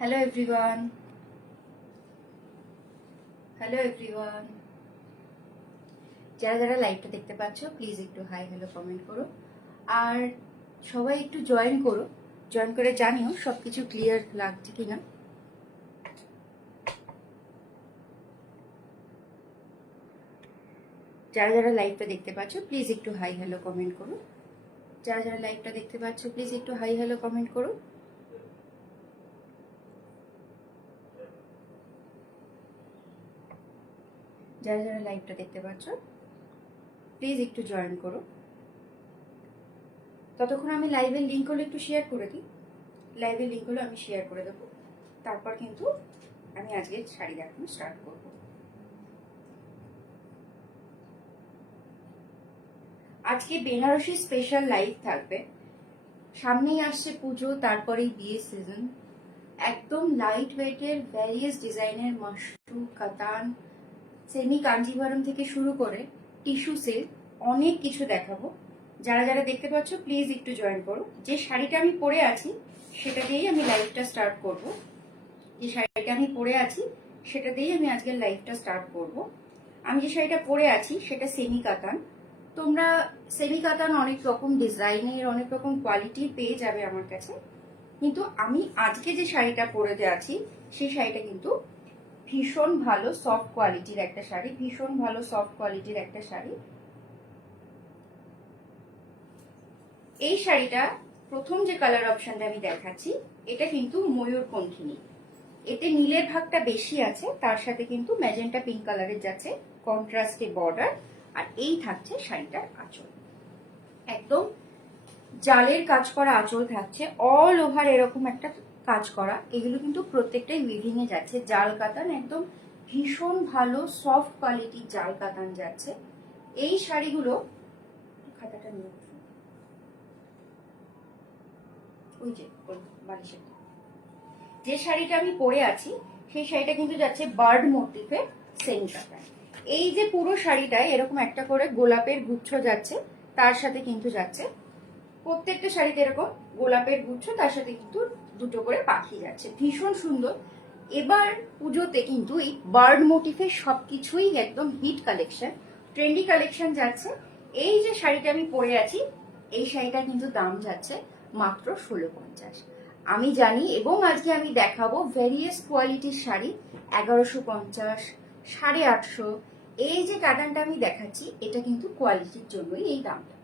Hello everyone, hello everyone. যারা যারা লাইভটা দেখতে পাচ্ছ প্লিজ একটু হাই হ্যালো কমেন্ট করো, আর সবাই একটু জয়েন করো। জয়েন করে জানিও সবকিছু ক্লিয়ার লাগছে কিনা। যারা যারা লাইভটা দেখতে পাচ্ছ প্লিজ একটু হাই হ্যালো কমেন্ট করো। যারা যারা লাইভটা দেখতে পাচ্ছ প্লিজ একটু হাই হ্যালো কমেন্ট করো। যারা যারা লাইভটা দেখতে পাচ্ছ প্লিজ একটু জয়েন করো। ততক্ষণ আমি লাইভের লিঙ্কগুলো একটু শেয়ার করে দিই। লাইভের লিঙ্কগুলো আমি শেয়ার করে দেবো, তারপর কিন্তু আমি আজকের শাড়ি দেখানো স্টার্ট করব। আজকে বেনারসি স্পেশাল লাইভ থাকবে। সামনেই আসছে পুজো, তারপরেই বিয়ে সিজন। একদম লাইট ওয়েটের ভ্যারিয়াস ডিজাইনের মাশরু, কাতান, সেমি কাঞ্জিভারম থেকে শুরু করে টিস্যু সিল্ক অনেক কিছু দেখাবো। যারা যারা দেখতে পাচ্ছ প্লিজ একটু জয়েন করো। যে শাড়িটা আমি পরে আছি সেটা দিয়েই আমি লাইভটা স্টার্ট করব। যে শাড়িটা আমি পরে আছি সেটা দিয়েই আমি আজকের লাইভটা স্টার্ট করব। আমি যে শাড়িটা পরে আছি সেটা সেমি কাতান। তোমরা সেমি কাতান অনেক রকম ডিজাইনের, অনেক রকম কোয়ালিটির পেয়ে যাবে আমার কাছে, কিন্তু আমি আজকে যে শাড়িটা পরে আছি সেই শাড়িটা কিন্তু ভীষণ ভালো সফট কোয়ালিটির একটা শাড়ি, ভীষণ ভালো সফট কোয়ালিটির একটা শাড়ি। এই শাড়িটা প্রথম যে কালার অপশনটা আমি দেখাচ্ছি এটা কিন্তু ময়ূরকণ্ঠিনী। এতে নীলের ভাগটা বেশি আছে, তার সাথে কিন্তু ম্যাজেন্টা পিঙ্ক কালারের যাচ্ছে কন্ট্রাস্টে বর্ডার। আর এই থাকছে শাড়িটার আঁচল, একদম জালের কাজ করা আঁচল থাকছে, অল ওভার এরকম একটা কাজ করা। এগুলো কিন্তু প্রত্যেকটাই উইভিং এ যাচ্ছে। জাল কাতান, একদম ভীষণ ভালো সফট কোয়ালিটির জাল কাতান যাচ্ছে এই শাড়িগুলো। খাতাটা নিয়ে ওই যে বালিশের যে শাড়িটা আমি পরে আছি সেই শাড়িটা কিন্তু যাচ্ছে বার্ড মোটিফে সেমি কাতান। এই যে পুরো শাড়িটায় এরকম একটা করে গোলাপের গুচ্ছ যাচ্ছে, তার সাথে কিন্তু যাচ্ছে প্রত্যেকটা শাড়িতে এরকম গোলাপের গুচ্ছ, তার সাথে কিন্তু দুটো করে পাখি যাচ্ছে, ভীষণ সুন্দর। এবার পুজোতে কিন্তু এই বার্ড মোটিফের সবকিছুই একদম হিট কালেকশন, ট্রেন্ডি কালেকশন যাচ্ছে। এই যে শাড়িটা আমি পরে আছি এই শাড়িটা কিন্তু দাম যাচ্ছে মাত্র ১৬৫০। আমি জানি, এবং আজকে আমি দেখাবো ভ্যারিয়াস কোয়ালিটির শাড়ি ১১৫০, ৮৫০। এই যে কাটানটা আমি দেখাচ্ছি এটা কিন্তু কোয়ালিটির জন্যই এই দামটা।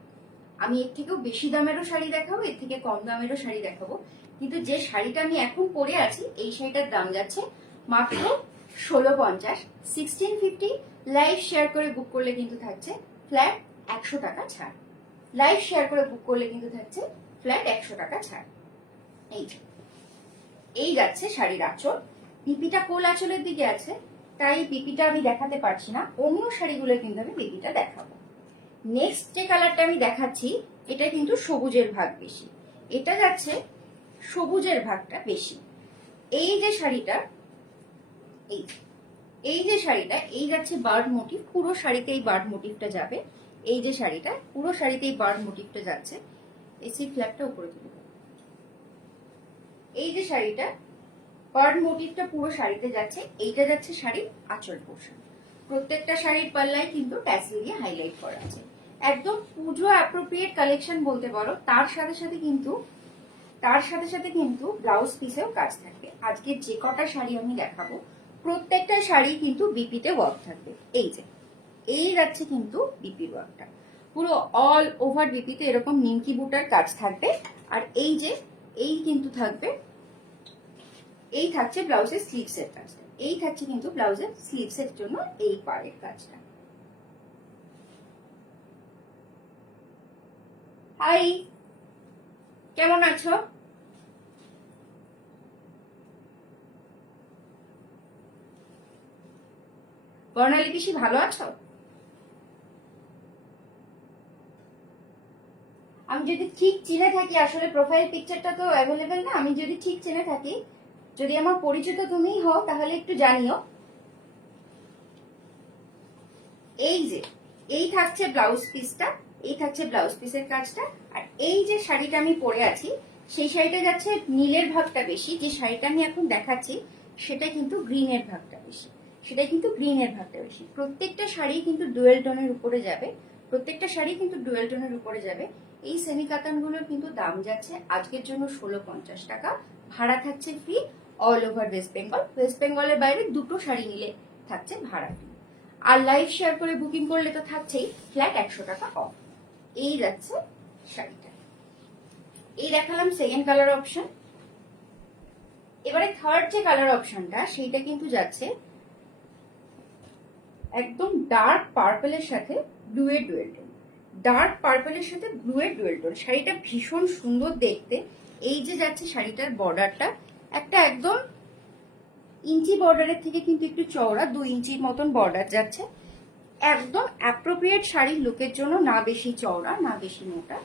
আমি এর থেকেও বেশি দামেরও শাড়ি দেখাবো, এর থেকে কম দামেরও শাড়ি দেখাবো, কিন্তু যে শাড়িটা আমি এখন পরে আছি এই শাড়িটার দাম যাচ্ছে মাত্র ১৬৫০, 1650। লাইভ শেয়ার করে বুক করলে কিন্তু থাকছে ফ্ল্যাট ১০০ টাকা ছাড়। লাইভ শেয়ার করে বুক করলে কিন্তু থাকছে ফ্ল্যাট ১০০ টাকা ছাড়। এই যাচ্ছে শাড়ির আঁচল। পিপিটা কোল আঁচলের দিকে আছে, তাই পিপিটা আমি দেখাতে পারছি না। অন্য শাড়িগুলো কিন্তু আমি পিপিটা দেখাবো। নেক্সট যে কালারটা আমি দেখাচ্ছি এটা কিন্তু সবুজের ভাগ বেশি, এটা যাচ্ছে সবুজের ভাগটা বেশি। এই যে শাড়িটা, এই যে শাড়িটা এই যাচ্ছে বার্ড মোটিভ, পুরো শাড়িতে এই বার্ড মোটিভটা যাবে। এই যে শাড়িটা পুরো শাড়িতে এই বার্ড মোটিভটা যাচ্ছে। এসি ফ্ল্যাগটা উপরে তুলে, এই যে শাড়িটা বার্ড মোটিভটা পুরো শাড়িতে যাচ্ছে। এইটা যাচ্ছে শাড়ির আঁচল পোর্শন। প্রত্যেকটা শাড়ির পাল্লায় কিন্তু ট্যাসেল দিয়ে হাইলাইট করা আছে, একদম পুজো অ্যাপ্রোপ্রিয়েট কালেকশন বলতে পারো। তার সাথে সাথে কিন্তু ব্লাউজ পিসেও কাজ থাকবে। আজকে যে কটা শাড়ি আমি দেখাবো প্রত্যেকটা শাড়ি কিন্তু বিপিতে ওয়ার্ক থাকবে। এই যে এই যাচ্ছে কিন্তু বিপি ওয়ার্কটা পুরো অল ওভার বিপিতে এরকম নিমকি বুটার কাজ থাকবে। আর এই যে এই কিন্তু থাকবে, এই থাকছে ব্লাউজের স্লিভস এর কাজটা, এই থাকছে কিন্তু ব্লাউজের স্লিভস এর জন্য এই পাড়ের কাজটা। হাই, কেমন আছো? বর্ণালী পিসি ভালো আছো? আমি যদি ঠিক চিনে থাকি, আসলে প্রোফাইল পিকচারটা তো অ্যাভেলেবেল না, আমি যদি ঠিক চিনে থাকি, যদি আমার পরিচিত তুমিই হও তাহলে একটু জানিও। এই যে এই থাকছে ব্লাউজ পিসটা, এই থাকছে ব্লাউজ পিসের কাজটা। আর এই যে শাড়িটা আমি পরে আছি সেই শাড়িটা যাচ্ছে নীলের ভাগটা বেশি, যে শাড়িটা আমি এখন দেখাচ্ছি সেটা কিন্তু গ্রিনের ভাগটা বেশি, সেটা কিন্তু গ্রিনের ভাগটা বেশি। প্রত্যেকটা শাড়ি কিন্তু ডুয়েল টোনের উপরে যাবে, প্রত্যেকটা শাড়ি কিন্তু ডুয়েল টোনের উপরে যাবে। এই সেমি কাতানগুলোর কিন্তু দাম যাচ্ছে আজকের জন্য 1650 টাকা, ভাড়া থাকছে free all over West Bengal. West বেঙ্গলের বাইরে দুটো শাড়ি নিলে থাকছে ভাড়া ফ্রি, আর লাইভ শেয়ার করে বুকিং করলে তো থাকছেই ফ্ল্যাট 100 টাকা অফ। এই যাচ্ছে শাড়িটা। এই দেখালাম সেকেন্ড কালার অপশন। এবারে থার্ড যে কালার অপশনটা সেইটা কিন্তু যাচ্ছে একদম ডার্ক পার্পলের সাথে ব্লুয়ের ডুয়েল টোন, ডার্ক পার্পলের সাথে ব্লুয়ের ডুয়েল টোন। শাড়িটা ভীষণ সুন্দর দেখতে। এই যে যাচ্ছে শাড়িটার বর্ডারটা একটা একদম ইঞ্চি বর্ডারের থেকে কিন্তু একটু চওড়া, 2 ইঞ্চির মতন বর্ডার যাচ্ছে। একদম অ্যাপ্রোপ্রিয়েট শাড়ির লুকের জন্য, না বেশি চওড়া না বেশি মোটা।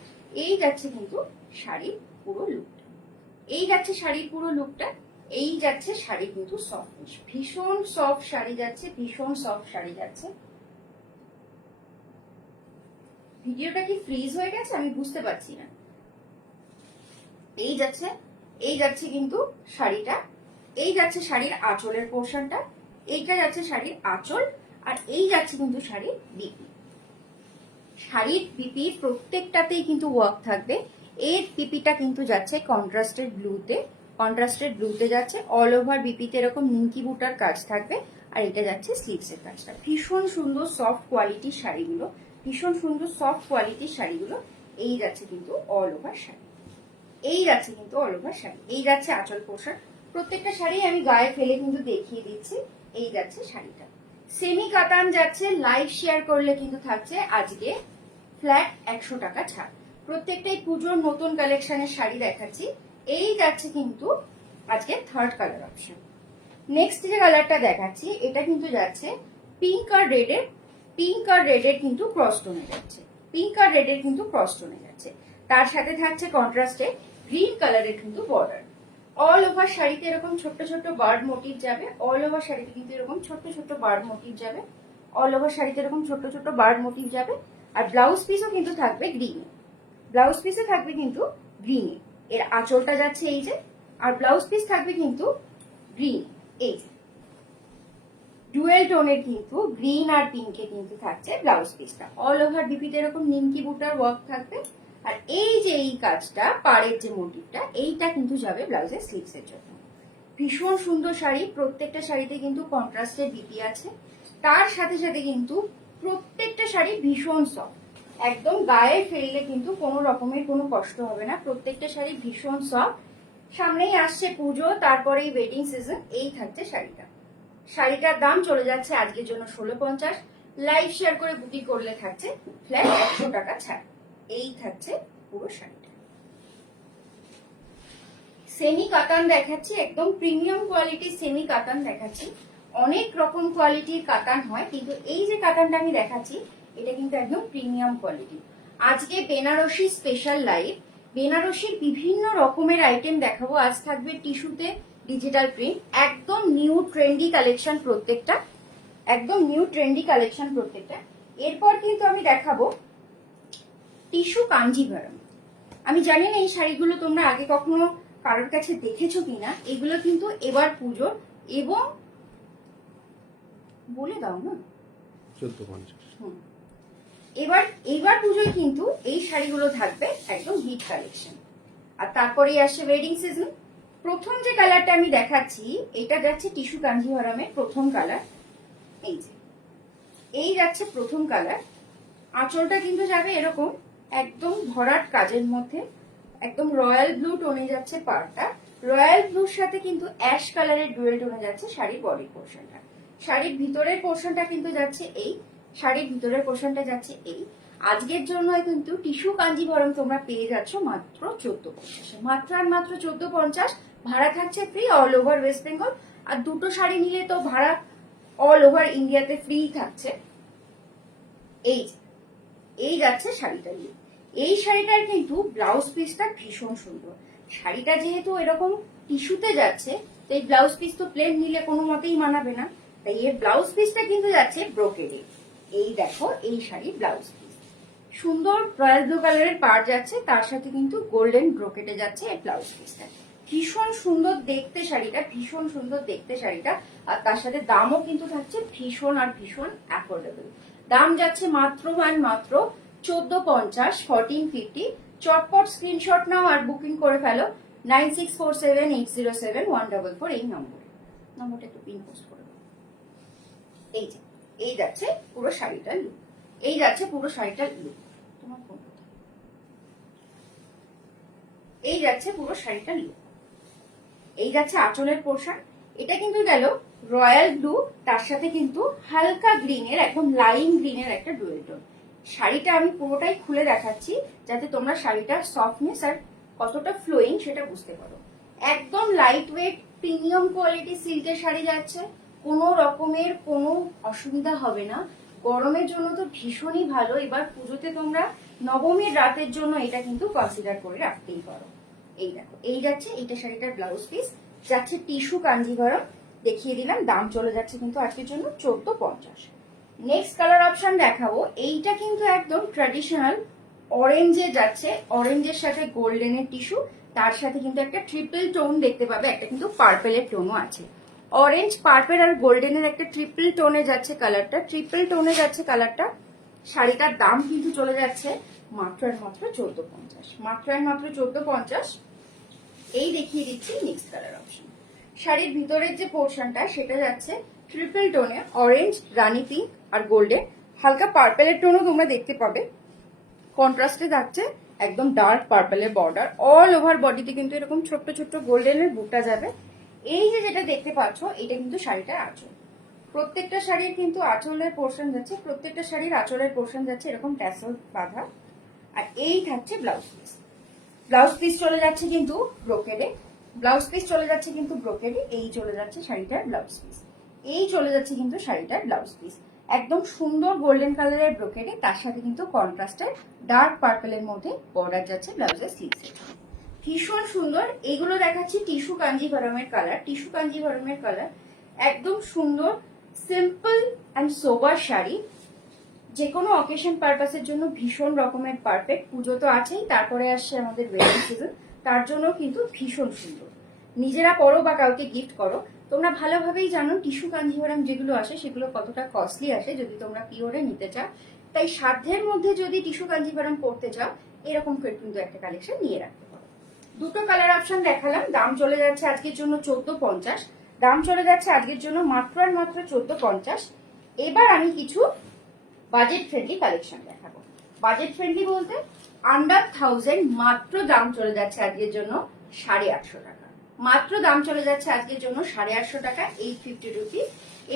এই যাচ্ছে কিন্তু শাড়ির পুরো লুকটা, এই যাচ্ছে শাড়ির পুরো লুকটা। এই যাচ্ছে শাড়ি কিন্তু সফট, ভীষণ সফট শাড়ি যাচ্ছে, ভীষণ সফট শাড়ি যাচ্ছে। ভিডিওটা কি ফ্রিজ হয়ে গেছে আমি বুঝতে পারছি না। এই যাচ্ছে, এই যাচ্ছে কিন্তু শাড়িটা, এই যাচ্ছে শাড়ির আঁচলের পোর্শনটা, এইটা যাচ্ছে শাড়ির আঁচল, আর এই যাচ্ছে কিন্তু শাড়ির বিপি। শাড়ির বিপি প্রত্যেকটাতেই কিন্তু ওয়ার্ক থাকবে। এর বিপিটা কিন্তু যাচ্ছে কন্ট্রাস্টেড ব্লুতে, কন্ট্রাস্টেড ব্লুতে যাচ্ছে। অল ওভার বিপিতে এরকম নিমকি বুটার কাজ থাকবে, আর এটা যাচ্ছে স্লিভসের কাজটা। ভীষণ সুন্দর সফট কোয়ালিটির শাড়িগুলো, ভীষণ সুন্দর সফট কোয়ালিটির শাড়িগুলো। এই যাচ্ছে কিন্তু অল ওভার শাড়ি, এই যাচ্ছে কিন্তু অল ওভার শাড়ি। এই যাচ্ছে আঁচল পোশাক। প্রত্যেকটা শাড়ি আমি গায়ে ফেলে কিন্তু দেখিয়ে দিচ্ছি। এই যাচ্ছে শাড়িটা। সেমি কাতান যাচ্ছে, লাইভ শেয়ার করলে কিন্তু থাকছে আজকে ফ্ল্যাট 100 টাকা ছাড়। প্রত্যেকটাই পুজোর নতুন কালেকশনের শাড়ি দেখাচ্ছি। এই যাচ্ছে কিন্তু আজকে থার্ড কালার অপশন। নেক্সট যে কালারটা দেখাচ্ছি এটা কিন্তু যাচ্ছে পিঙ্ক আর রেডের, পিঙ্ক আর রেডের কিন্তু ক্রস টোনে যাচ্ছে, পিঙ্ক আর রেডের কিন্তু ক্রস টোনে যাচ্ছে। তার সাথে থাকছে কন্ট্রাস্টে গ্রিন কালারের কিন্তু বর্ডার। অল ওভার শাড়িতে এরকম ছোট্ট ছোট্ট বার্ড মোটিভ যাবে, অল ওভার শাড়িতে কিন্তু এরকম ছোট্ট ছোট্ট বার্ড মোটিভ যাবে, অল ওভার শাড়িতে এরকম ছোট্ট ছোট্ট বার্ড মোটিভ যাবে। আর ব্লাউজ পিসও কিন্তু থাকবে গ্রিনে, ব্লাউজ পিসে থাকবে কিন্তু গ্রিনে। এর আঁচলটা যাচ্ছে এই যে, আর ব্লাউজ পিস থাকবে কিন্তু গ্রিন। এই যে ডুয়েল টোনের কিন্তু গ্রিন আর পিঙ্কে কিন্তু থাকছে ব্লাউজ পিসটা। অল ওভার বিপিতে এরকম নিমকি বুটার ওয়ার্ক থাকবে। আর এই যে এই কাজটা, পাড়ের যে মোটিভটা, এইটা কিন্তু যাবে ব্লাউজের স্লিভসের জন্য। ভীষণ সুন্দর শাড়ি। প্রত্যেকটা শাড়িতে কিন্তু কন্ট্রাস্টের বিপি আছে। তার সাথে সাথে কিন্তু প্রত্যেকটা শাড়ি ভীষণ সফট, একদম গায়ে ফেললে কিন্তু কোনো রকমের কোনো কষ্ট হবে না। প্রত্যেকটা শাড়ি ভীষণ সফট। সামনেই আসছে পুজো, তারপরেই ওয়েডিং সিজন। এই থাকছে শাড়িটা। শাড়িটার দাম চলে যাচ্ছে আজকের জন্য 1650। লাইভ শেয়ার করে বুকিং করলে থাকছে ফ্ল্যাট 100 টাকা ছাড়। এই থাকছে পুরো শাড়িটা। সেমি কাতান দেখাচ্ছি, একদম প্রিমিয়াম কোয়ালিটির সেমি কাতান দেখাচ্ছি। অনেক রকম কোয়ালিটির কাতান হয়, কিন্তু এই যে কাতানটা আমি দেখাচ্ছি এটা কিন্তু একদম প্রিমিয়াম কোয়ালিটি। আজকে বেনারসি স্পেশাল লাইভ, বেনারসির বিভিন্ন রকমের আইটেম দেখাবো। আজ থাকবে টিস্যুতে ডিজিটাল প্রিন্ট, একদম নিউ ট্রেন্ডি কালেকশন প্রত্যেকটা, একদম নিউ ট্রেন্ডি কালেকশন প্রত্যেকটা। এরপর কিন্তু আমি দেখাবো টিস্যু কাঞ্জিভারম। আমি জানি না এই শাড়িগুলো তোমরা আগে কখনো কারোর কাছে দেখেছো কিনা। এগুলো কিন্তু এবার পুজোর, এবং বলে দাও না 1450। এবার পুজোয় কিন্তু এই শাড়িগুলো থাকবে একদম হিট কালেকশন। আর তারপরেই আসছে ওয়েডিং সিজন। প্রথম যে কালারটা আমি দেখাচ্ছি এটা যাচ্ছে টিস্যু কাঞ্জিভারমের প্রথম কালার। এই যে এই যাচ্ছে প্রথম কালার। আঁচলটা কিন্তু যাবে এরকম একদম ভরাট কাজের মধ্যে, একদম রয়্যাল ব্লু টোনে যাচ্ছে পাড়টা। রয়্যাল ব্লুর সাথে কিন্তু অ্যাশ কালারের ডুয়েল টোনে যাচ্ছে শাড়ির বডির পোর্শনটা। শাড়ির ভিতরের পোর্শনটা কিন্তু যাচ্ছে এই, শাড়ির ভিতরের পোর্শনটা যাচ্ছে এই। আজকের জন্য কিন্তু টিস্যু কাঞ্জিভরম তোমরা পেয়ে যাচ্ছ মাত্র 1450, মাত্র আর মাত্র 1450। ভাড়া থাকছে free all over West Bengal. আর দুটো শাড়ি নিলে তো ভাড়া অল ওভার ইন্ডিয়াতে ফ্রি থাকছে। এই যাচ্ছে শাড়িটা নিয়ে। এই শাড়িটার কিন্তু ব্লাউজ পিসটা ভীষণ সুন্দর। শাড়িটা যেহেতু এরকম টিস্যুতে যাচ্ছে, তো এই ব্লাউজ পিস তো প্লেন নিলে কোনো মতেই মানাবে না, তাই এর ব্লাউজ পিসটা কিন্তু যাচ্ছে ব্রোকেডে। এই দেখো এই শাড়ির ব্লাউজ পিস, সুন্দর রয়্যাল ব্লু কালারের পাড় যাচ্ছে, তার সাথে কিন্তু গোল্ডেন ব্রোকেটে যাচ্ছে এই ব্লাউজ পিসটা। ভীষণ সুন্দর দেখতে শাড়িটা, ভীষণ সুন্দর দেখতে শাড়িটা। আর তার সাথে দামও কিন্তু থাকছে ভীষণ আর ভীষণ অ্যাফোর্ডেবল। দাম যাচ্ছে মাত্র মাত্র 1450, 1450। চটপট স্ক্রিনশট নাও আর বুকিং করে ফেলো 9647807144 এই নম্বরটা একটু পিন পোস্ট করে দাও। এই যাচ্ছে পুরো শাড়িটার লুক, এই যাচ্ছে পুরো শাড়িটার লুক। তোমার ফোন এই যাচ্ছে পুরো শাড়িটার লুক। এই যাচ্ছে আঁচলের পোর্শন। এটা কিন্তু গেল রয়্যাল ব্লু, তার সাথে কিন্তু হালকা গ্রিনের, একদম লাইম গ্রিনের একটা ডুয়েল টোন। শাড়িটা আমি পুরোটাই খুলে দেখাচ্ছি যাতে তোমরা শাড়িটার সফটনেস আর কতটা ফ্লোয়িং সেটা বুঝতে পারো। একদম লাইট ওয়েট প্রিমিয়াম কোয়ালিটি সিল্কের শাড়ি যাচ্ছে, কোনো রকমের কোনো অসুবিধা হবে না। গরমের জন্য তো ভীষণই ভালো। এবার পুজোতে তোমরা নবমীর রাতের জন্য এটা কিন্তু কনসিডার করে রাখতেই পারো। এই দেখো, এই যাচ্ছে এইটা শাড়িটার ব্লাউজ পিস, যাচ্ছে টিস্যু কাঞ্জিভারম, দেখিয়ে দিলাম। দাম চলে যাচ্ছে কিন্তু আজকের জন্য 1450। নেক্সট কালার অপশন দেখাবো, এইটা কিন্তু একদম ট্র্যাডিশনাল অরেঞ্জে যাচ্ছে, অরেঞ্জের সাথে গোল্ডেনের টিস্যু, তার সাথে কিন্তু একটা ট্রিপল টোন দেখতে পাবে, একটা কিন্তু পার্পেলের টোনও আছে। অরেঞ্জ, পার্পেল আর গোল্ডেনের একটা ট্রিপল টোনে যাচ্ছে কালারটা, ট্রিপল টোনে যাচ্ছে কালারটা। শাড়িটার দাম কিন্তু চলে যাচ্ছে মাত্র আর মাত্র 1450, মাত্র আর মাত্র 1450। এই দেখিয়ে দিচ্ছি নেক্সট কালার অপশন। শাড়ির ভিতরের যে পোর্শনটা সেটা যাচ্ছে ট্রিপল টোনে, অরেঞ্জ, রানী পিঙ্ক আর গোল্ডেন, হালকা পার্পেলের টোনও তোমরা দেখতে পাবে। কন্ট্রাস্টে যাচ্ছে একদম ডার্ক পার্পেলের বর্ডার, অল ওভার বডিতে কিন্তু এরকম ছোট্ট ছোট্ট গোল্ডেনের বুটা যাবে। এই যে যেটা দেখতে পাচ্ছ এটা কিন্তু শাড়িটার আঁচল। প্রত্যেকটা শাড়ির কিন্তু আঁচলের পোর্শন যাচ্ছে, প্রত্যেকটা শাড়ির আঁচলের পোর্শন যাচ্ছে এরকম ট্যাসেল বাঁধা। আর এই থাকছে ব্লাউজ পিস। ব্লাউজ পিস চলে যাচ্ছে কিন্তু ব্রোকেডে, ব্লাউজ পিস চলে যাচ্ছে কিন্তু ব্রোকেডে। এই চলে যাচ্ছে শাড়িটার ব্লাউজ পিস, এই চলে যাচ্ছে কিন্তু শাড়িটার ব্লাউজ পিস। একদম সুন্দর গোল্ডেন কালারের ব্রোকেডে, তার সাথে কিন্তু কন্ট্রাস্টের ডার্ক পার্পেলের মধ্যে বর্ডার যাচ্ছে ব্লাউজের স্লিভসে। ভীষণ সুন্দর। এইগুলো দেখাচ্ছি টিস্যু কাঞ্জিভারমের কালার, টিস্যু কাঞ্জিভারমের কালার। একদম সুন্দর সিম্পল অ্যান্ড সোবার শাড়ি, যে কোনো অকেশন পারপাসের জন্য ভীষণ রকমের পারফেক্ট। পুজো তো আছেই, তারপরে আসছে আমাদের ওয়েডিং সিজন, তার জন্য কিন্তু ভীষণ সুন্দর। নিজেরা পরো বা কাউকে গিফট করো। তোমরা ভালোভাবেই জানো টিস্যু কাঞ্জিভারাম যেগুলো আসে সেগুলো কতটা কস্টলি আসে যদি তোমরা পিওরে নিতে চাও। তাই সাধ্যের মধ্যে যদি টিস্যু কাঞ্জিভারাম পড়তে চাও এরকম করে কিন্তু একটা কালেকশন নিয়ে রাখতে পারো। দুটো কালার অপশন দেখালাম, দাম চলে যাচ্ছে আজকের জন্য 1450, দাম চলে যাচ্ছে আজকের জন্য মাত্র আর মাত্র 1450। এবার আমি কিছু বাজেট ফ্রেন্ডলি কালেকশন দেখাবো। বাজেট ফ্রেন্ডলি বলতে আন্ডার 1000, মাত্র দাম চলে যাচ্ছে আজকের জন্য 850 টাকা, মাত্র দাম চলে যাচ্ছে আজকের জন্য 850 টাকা, 850 রুপি।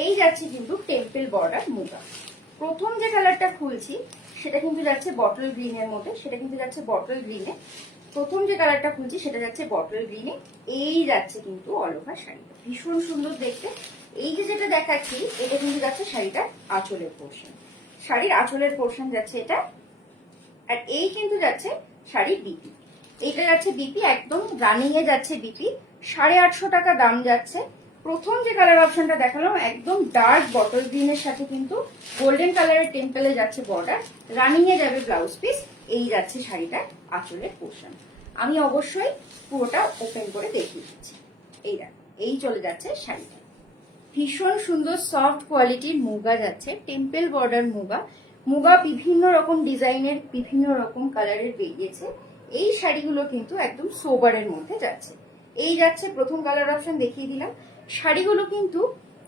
এই যাচ্ছে কিন্তু টেম্পল বর্ডার মুগা। প্রথম যে কালারটা খুলছি সেটা কিন্তু যাচ্ছে বটল গ্রিনের মধ্যে, সেটা কিন্তু যাচ্ছে বটল গ্রিনে। প্রথম যে কালারটা খুলছি সেটা যাচ্ছে বটল গ্রিনে। এই যাচ্ছে কিন্তু অল ওভার শাড়িটা, ভীষণ সুন্দর দেখতে। এই যে যেটা দেখাচ্ছি এটা কিন্তু যাচ্ছে শাড়িটার আঁচলের পোর্শন, শাড়ির আঁচলের পোর্শন যাচ্ছে এটা। আর এই কিন্তু যাচ্ছে শাড়ির বিপি, এইটা যাচ্ছে বিপি, একদম রানিং এ যাচ্ছে বিপি। 850 টাকা দাম যাচ্ছে। প্রথম যে কালার অপশনটা দেখালাম একদম ডার্ক বটল গ্রিনের সাথে কিন্তু গোল্ডেন কালারের টেম্পলে যাচ্ছে বর্ডার, রানিং এ যাবে ব্লাউজ পিস। এই যাচ্ছে শাড়িটার আঁচলের পোর্শন। আমি অবশ্যই পুরোটা ওপেন করে দেখিয়ে দিচ্ছি। এই দেখো, এই চলে যাচ্ছে শাড়িটা। ভীষণ সুন্দর সফট কোয়ালিটির মুগা যাচ্ছে, টেম্পল বর্ডার মুগা। মুগা বিভিন্ন রকম ডিজাইনের, বিভিন্ন রকম কালারের বেরিয়েছে। এই শাড়িগুলো কিন্তু একদম সোবারের মধ্যে যাচ্ছে। এই যাচ্ছে প্রথম কালার অপশন দেখিয়ে দিলাম। শাড়িগুলো কিন্তু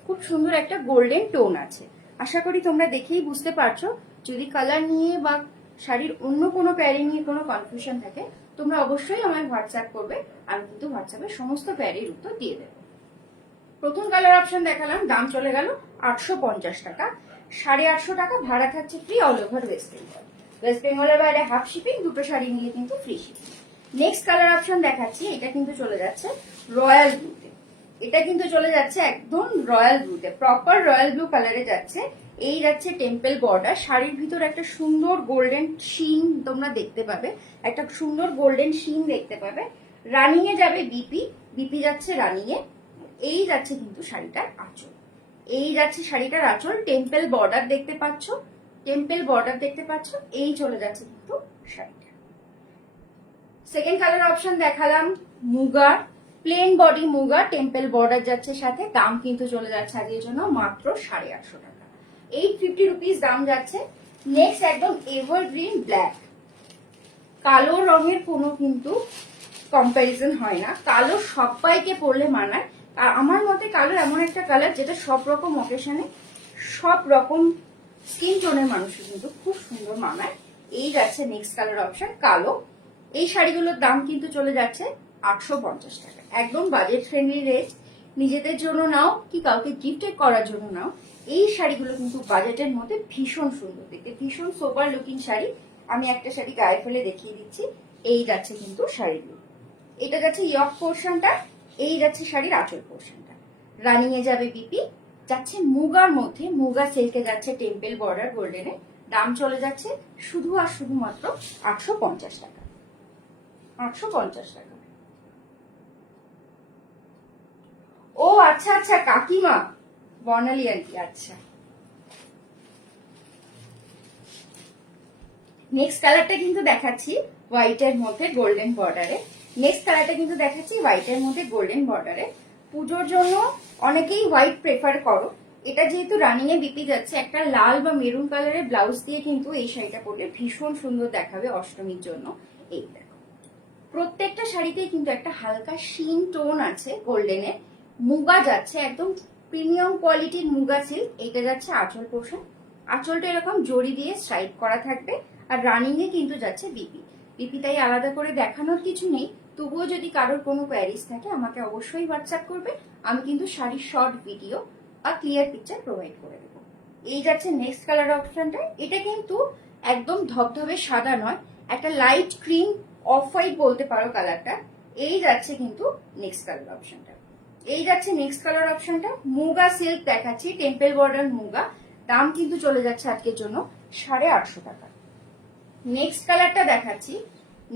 খুব সুন্দর একটা গোল্ডেন টোন আছে, আশা করি তোমরা দেখেই বুঝতে পারছো। যদি কালার নিয়ে বা শাড়ির অন্য কোনো প্যারে নিয়ে কোনো কনফিউশন থাকে তোমরা অবশ্যই আমায় হোয়াটসঅ্যাপ করবে, আমি কিন্তু হোয়াটসঅ্যাপে সমস্ত প্যারের উত্তর দিয়ে দেবো। প্রথম কালার অপশন দেখালাম, দাম চলে গেল 850 টাকা, 850 টাকা ভাড়া থাকছে free all over West Bengal. West বেঙ্গলের বাইরে হাফ শিপিং, দুটো শাড়ি নিয়ে কিন্তু free shipping. Next colour option দেখাচ্ছি, এটা কিন্তু চলে যাচ্ছে রয়্যাল ব্লুতে, এটা কিন্তু চলে যাচ্ছে একদম রয়্যাল ব্লুতে, প্রপার রয়্যাল ব্লু কালারে যাচ্ছে। এই যাচ্ছে টেম্পল বর্ডার, শাড়ির ভিতর একটা সুন্দর গোল্ডেন শিন তোমরা দেখতে পাবে, একটা সুন্দর গোল্ডেন শিন দেখতে পাবে। রানিং এ যাবে বিপি, বিপি যাচ্ছে রানিং এ। এই যাচ্ছে কিন্তু শাড়িটার আঁচল, এই যাচ্ছে শাড়িটার আঁচল, টেম্পল বর্ডার দেখতে পাচ্ছ, টেম্পল বর্ডার দেখতে পাচ্ছ, এই চলে যাচ্ছে কিন্তু শাড়িটা। সেকেন্ড কালার অপশন দেখালাম muga, plane body muga, temple border যাচ্ছে সাথে। দাম কিন্তু চলে যাচ্ছে আজকের জন্য মাত্র 850 টাকা, 850 রুপিস দাম যাচ্ছে। নেক্সট একদম এভারগ্রিন ব্ল্যাক, কালো রঙের কোনো কিন্তু কম্প্যারিজন হয় না, কালো সবাইকে পরলে মানায়। আর আমার মতে কালো এমন একটা কালার যেটা সব রকম অকেশনে, সব রকম স্কিন টোনের মানুষের কিন্তু খুব সুন্দর মানায়। এই যাচ্ছে নেক্সট কালার অপশন কালো। এই শাড়িগুলোর দাম কিন্তু চলে যাচ্ছে 850 টাকা, একদম বাজেট ফ্রেন্ডলি রেট। নিজেদের জন্য নাও কি কাউকে গিফট করার জন্য নাও, এই শাড়িগুলো কিন্তু বাজেটের মধ্যে ভীষণ সুন্দর দেখতে, ভীষণ সোবার লুকিং শাড়ি। আমি একটা শাড়ি গায়ে ফেলে দেখিয়ে দিচ্ছি। এই যাচ্ছে কিন্তু শাড়িগুলো, এটা যাচ্ছে ইয়ক পোর্শনটা, এই যাচ্ছে শাড়ির আঁচল পোর্শনটা। রানিং এ যাবে বিপি, যাচ্ছে মুগার মধ্যে, মুগা সিল্কে যাচ্ছে টেম্পল বর্ডার গোল্ডেনে। দাম চলে যাচ্ছে শুধু আর শুধুমাত্র 850 টাকা, 850 টাকা। ও আচ্ছা আচ্ছা, কাকিমা বর্ণালী আন্টি, আচ্ছা। নেক্সট কালারটা কিন্তু দেখাচ্ছি হোয়াইটের মধ্যে গোল্ডেন বর্ডারে। নেক্সট কালারটা কিন্তু দেখাচ্ছি হোয়াইটের মধ্যে গোল্ডেন বর্ডারে। পুজোর জন্য অনেকেই হোয়াইট প্রেফার করো, এটা যেহেতু রানিং এ বিপি যাচ্ছে, একটা লাল বা মেরুন কালারের ব্লাউজ দিয়ে কিন্তু এই শাড়িটা পরলে ভীষণ সুন্দর দেখাবে অষ্টমীর জন্য। এই দেখো, প্রত্যেকটা শাড়িতেই কিন্তু একটা হালকা শিন টোন আছে গোল্ডেনের। মুগা যাচ্ছে একদম প্রিমিয়াম কোয়ালিটির মুগা সিল্ক। এটা যাচ্ছে আঁচল পোর্শন, আঁচলটা এরকম জড়ি দিয়ে স্ট্রাইপ করা থাকবে। আর রানিং এ কিন্তু যাচ্ছে বিপি, বিপি তাই আলাদা করে দেখানোর কিছু নেই। তবুও যদি কারোর কোনো কোয়ারিজ থাকে আমাকে অবশ্যই হোয়াটসঅ্যাপ করবে, আমি কিন্তু শাড়ির শর্ট ভিডিও আর ক্লিয়ার পিকচার প্রোভাইড করে দেবো। এই যাচ্ছে নেক্সট কালার অপশনটা, এটা কিন্তু একদম ধবধবে সাদা নয়, একটা লাইট ক্রিম অফ হোয়াইট বলতে পারো কালারটা। এই যাচ্ছে কিন্তু নেক্সট কালার অপশনটা, এই যাচ্ছে নেক্সট কালার অপশনটা। মুগা সিল্ক দেখাচ্ছি, টেম্পল বর্ডার মুগা। দাম কিন্তু চলে যাচ্ছে আজকের জন্য 850 টাকা। নেক্সট কালারটা দেখাচ্ছি,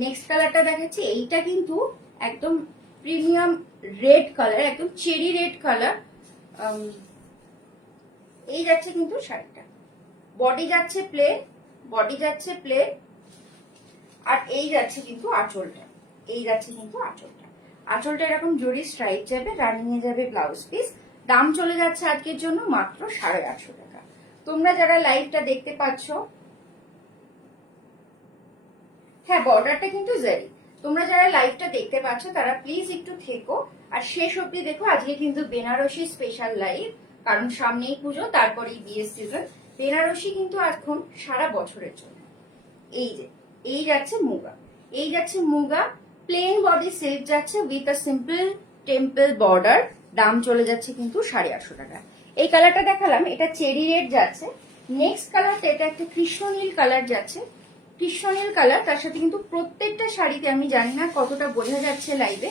নেক্সট কালারটা দেখাচ্ছি, এইটা কিন্তু একদম প্রিমিয়াম রেড কালার, একদম চেরি রেড কালার। এই যাচ্ছে কিন্তু শাড়িটা, বডি যাচ্ছে প্লেন, বডি যাচ্ছে প্লেন। আর এই যাচ্ছে কিন্তু আঁচলটা, এই যাচ্ছে কিন্তু আঁচলটা, আঁচলটা এরকম জড়ি স্ট্রাইপ যাবে, রানিং এ যাবে ব্লাউজ পিস। দাম চলে যাচ্ছে আজকের জন্য মাত্র 850 টাকা। তোমরা যারা লাইভটা দেখতে পাচ্ছ, হ্যাঁ বর্ডারটা কিন্তু জারি, তোমরা যারা লাইভটা দেখতে পাচ্ছ তারা প্লিজ একটু থেকো আর শেষ অব্দি দেখো। আজকে কিন্তু বেনারসি স্পেশাল লাইভ, কারণ সামনেই পুজো, তারপরেই বিয়ের সিজন। বেনারসি কিন্তু এখন সারা বছরের জন্য। এই যে এই যাচ্ছে মুগা, এই যাচ্ছে মুগা, প্লেন বডি সিল্ক যাচ্ছে with a simple temple border. দাম চলে যাচ্ছে কিন্তু 850 টাকা। এই কালারটা দেখালাম, এটা চেরি রেড যাচ্ছে। নেক্সট কালারটা এটা একটা কৃষ্ণ নীল কালার যাচ্ছে, কৃষ্ণ নীল কালার। তার সাথে কিন্তু প্রত্যেকটা শাড়িতে, আমি জানি না কতটা বোঝা যাচ্ছে লাইভে,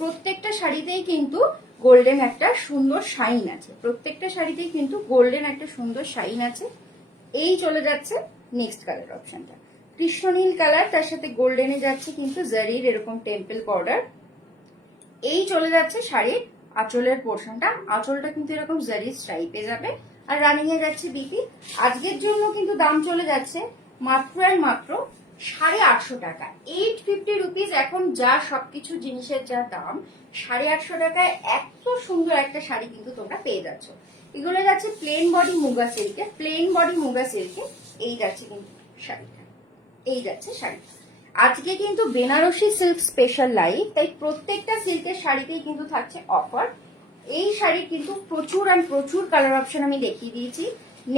প্রত্যেকটা শাড়িতেই কিন্তু গোল্ডেন একটা সুন্দর শাইন আছে, প্রত্যেকটা শাড়িতেই কিন্তু গোল্ডেন একটা সুন্দর শাইন আছে। এই চলে যাচ্ছে নেক্সট কালার অপশনটা, কৃষ্ণ নীল কালার, তার সাথে গোল্ডেনে যাচ্ছে কিন্তু জারির এরকম টেম্পল বর্ডার। এই চলে যাচ্ছে শাড়ির আঁচলের পোর্শনটা, আঁচলটা কিন্তু এরকম জারি স্ট্রাইপে যাবে। আর রানিং এ যাচ্ছে বিপি। আজকের জন্য কিন্তু দাম চলে যাচ্ছে মাত্র আর মাত্র 850 টাকা, 850 রুপিস। এখন যা সবকিছু জিনিসের যা দাম, 850 টাকায় এত সুন্দর একটা শাড়ি কিন্তু তোমরা পেয়ে যাচ্ছ। এগুলো যাচ্ছে প্লেন বডি মুগা সিল্কে, প্লেন বডি মুগা সিল্কে। এই যাচ্ছে কিন্তু শাড়িটা, এই যাচ্ছে শাড়িটা। আজকে কিন্তু বেনারসি সিল্ক স্পেশাল লাইভ, তাই প্রত্যেকটা সিল্কের শাড়িতেই কিন্তু থাকছে অফার। এই শাড়ির কিন্তু প্রচুর আর প্রচুর কালার অপশন আমি দেখিয়ে দিয়েছি।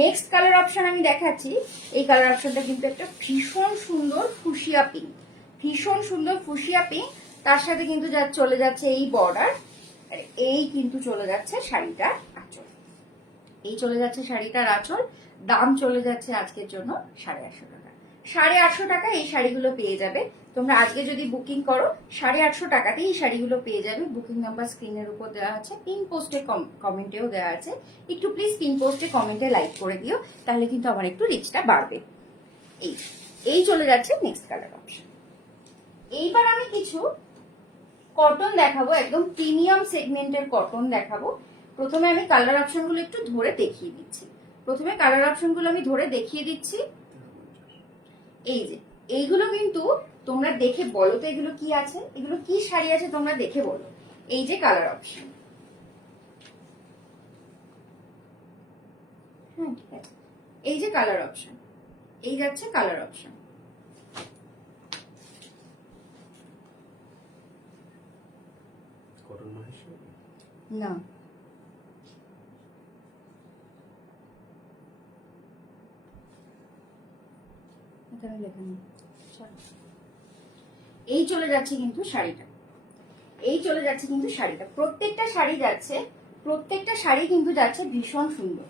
নেক্সট কালার অপশন আমি দেখাচ্ছি, এই কালার অপশনটা কিন্তু একটা ভীষণ সুন্দর ফুসিয়া পিঙ্ক, ভীষণ সুন্দর ফুসিয়া পিঙ্ক। তার সাথে কিন্তু যা চলে যাচ্ছে এই বর্ডার, এই কিন্তু চলে যাচ্ছে শাড়িটার আঁচল, এই চলে যাচ্ছে শাড়িটার আঁচল। দাম চলে যাচ্ছে আজকের জন্য 850 টাকা, 850 টাকা এই শাড়িগুলো পেয়ে যাবে তোমরা। আজকে যদি বুকিং করো 850 টাকাতে এই শাড়িগুলো পেয়ে যাবে। বুকিং নাম্বার স্ক্রিনের উপর দেওয়া আছে, পিন পোস্টে কমেন্টেও দেওয়া আছে। একটু প্লিজ পিন পোস্টে কমেন্টে লাইক করে দিও, তাহলে কিন্তু আমার একটু রিচটা বাড়বে। এই এই চলে যাচ্ছে নেক্সট কালার অপশন। এইবার আমি কিছু কটন দেখাবো, একদম প্রিমিয়াম সেগমেন্টের কটন দেখাবো। প্রথমে আমি কালার অপশনগুলো একটু ধরে দেখিয়ে দিচ্ছি। প্রথমে কালার অপশনগুলো আমি ধরে দেখিয়ে দিচ্ছি। এই যে এইগুলো কিন্তু তোমরা দেখে বলো তো এগুলো কি আছে, এগুলো কি শাড়ি আছে তোমরা দেখে বলো। এই যে কালার অপশন, হ্যাঁ ঠিক আছে, এই যে কালার অপশন, এই যাচ্ছে কালার অপশন। না এই চলে যাচ্ছে কিন্তু শাড়িটা, এই চলে যাচ্ছে কিন্তু শাড়িটা, প্রত্যেকটা শাড়ি যাচ্ছে, প্রত্যেকটা শাড়ি কিন্তু যাচ্ছে ভীষণ সুন্দর।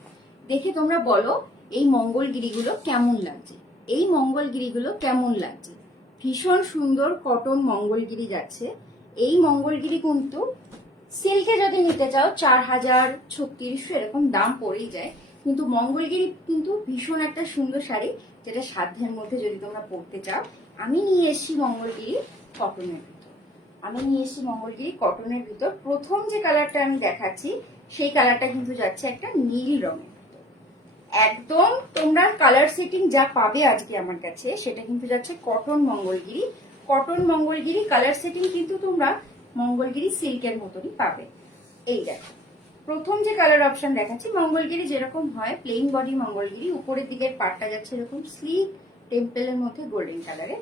দেখে তোমরা বলো এই মঙ্গলগিরিগুলো কেমন লাগছে, এই মঙ্গলগিরিগুলো কেমন লাগছে। ভীষণ সুন্দর কটন মঙ্গলগিরি যাচ্ছে। এই মঙ্গলগিরি কিন্তু সিল্কে যদি নিতে চাও 4000-3600 এরকম দাম পড়েই যায়, কিন্তু মঙ্গলগিরি কিন্তু ভীষণ একটা সুন্দর শাড়ি, যেটা সাধ্যের মধ্যে যদি তোমরা পরতে চাও। আমি নিয়ে এসেছি মঙ্গলগিরি কটনের ভিতর, আমি নিয়ে এসেছি মঙ্গলগিরি কটনের ভিতর। প্রথম যে কালারটা আমি দেখাচ্ছি সেই কালারটা কিন্তু যাচ্ছে একটা নীল রঙের ভিতর। একদম তোমরা কালার সেটিং যা পাবে আজকে আমার কাছে সেটা কিন্তু যাচ্ছে cotton Mangalagiri. Cotton Mangalagiri colour setting কিন্তু তোমরা মঙ্গলগিরি সিল্কের মতনই পাবে। এই দেখো প্রথম যে কালার অপশন দেখাচ্ছি, মঙ্গলগিরি যেরকম হয় প্লেন বডি মঙ্গলগিরি, উপরের দিকের পাটটা যাচ্ছে এরকম স্লিক টেম্পেলের মধ্যে গোল্ডেন কালারে,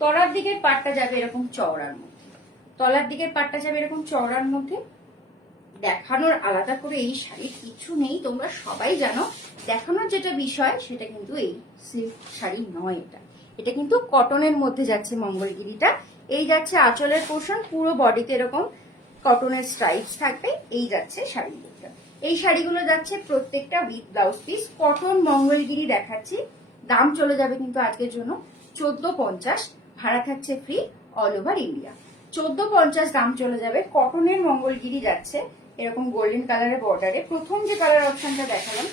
তলার দিকের পাটটা যাবে এরকম চওড়ার মধ্যে, তলার দিকের পাটটা যাবে এরকম চওড়ার মধ্যে। দেখানোর আলাদা করে এই শাড়ির কিছু নেই, তোমরা সবাই জানো। দেখানোর যেটা বিষয় সেটা কিন্তু এই সিল্ক শাড়ি নয়, এটা এটা কিন্তু কটনের মধ্যে যাচ্ছে মঙ্গলগিরিটা। এই যাচ্ছে আঁচলের পোর্শন, পুরো বডিতে এরকম কটনের স্ট্রাইপস থাকবে। এই যাচ্ছে শাড়িগুলো, এই শাড়িগুলো যাচ্ছে প্রত্যেকটা with blouse piece. Cotton Mangalagiri দেখাচ্ছি, দাম চলে যাবে কিন্তু আজকের জন্য 1450, ভাড়া থাকছে ফ্রি অল ওভার ইন্ডিয়া। 1450 দাম চলে যাবে। কটনের মঙ্গলগিরি যাচ্ছে এরকম গোল্ডেন কালারের বর্ডারে। প্রথম যে কালার অপশনটা দেখালাম,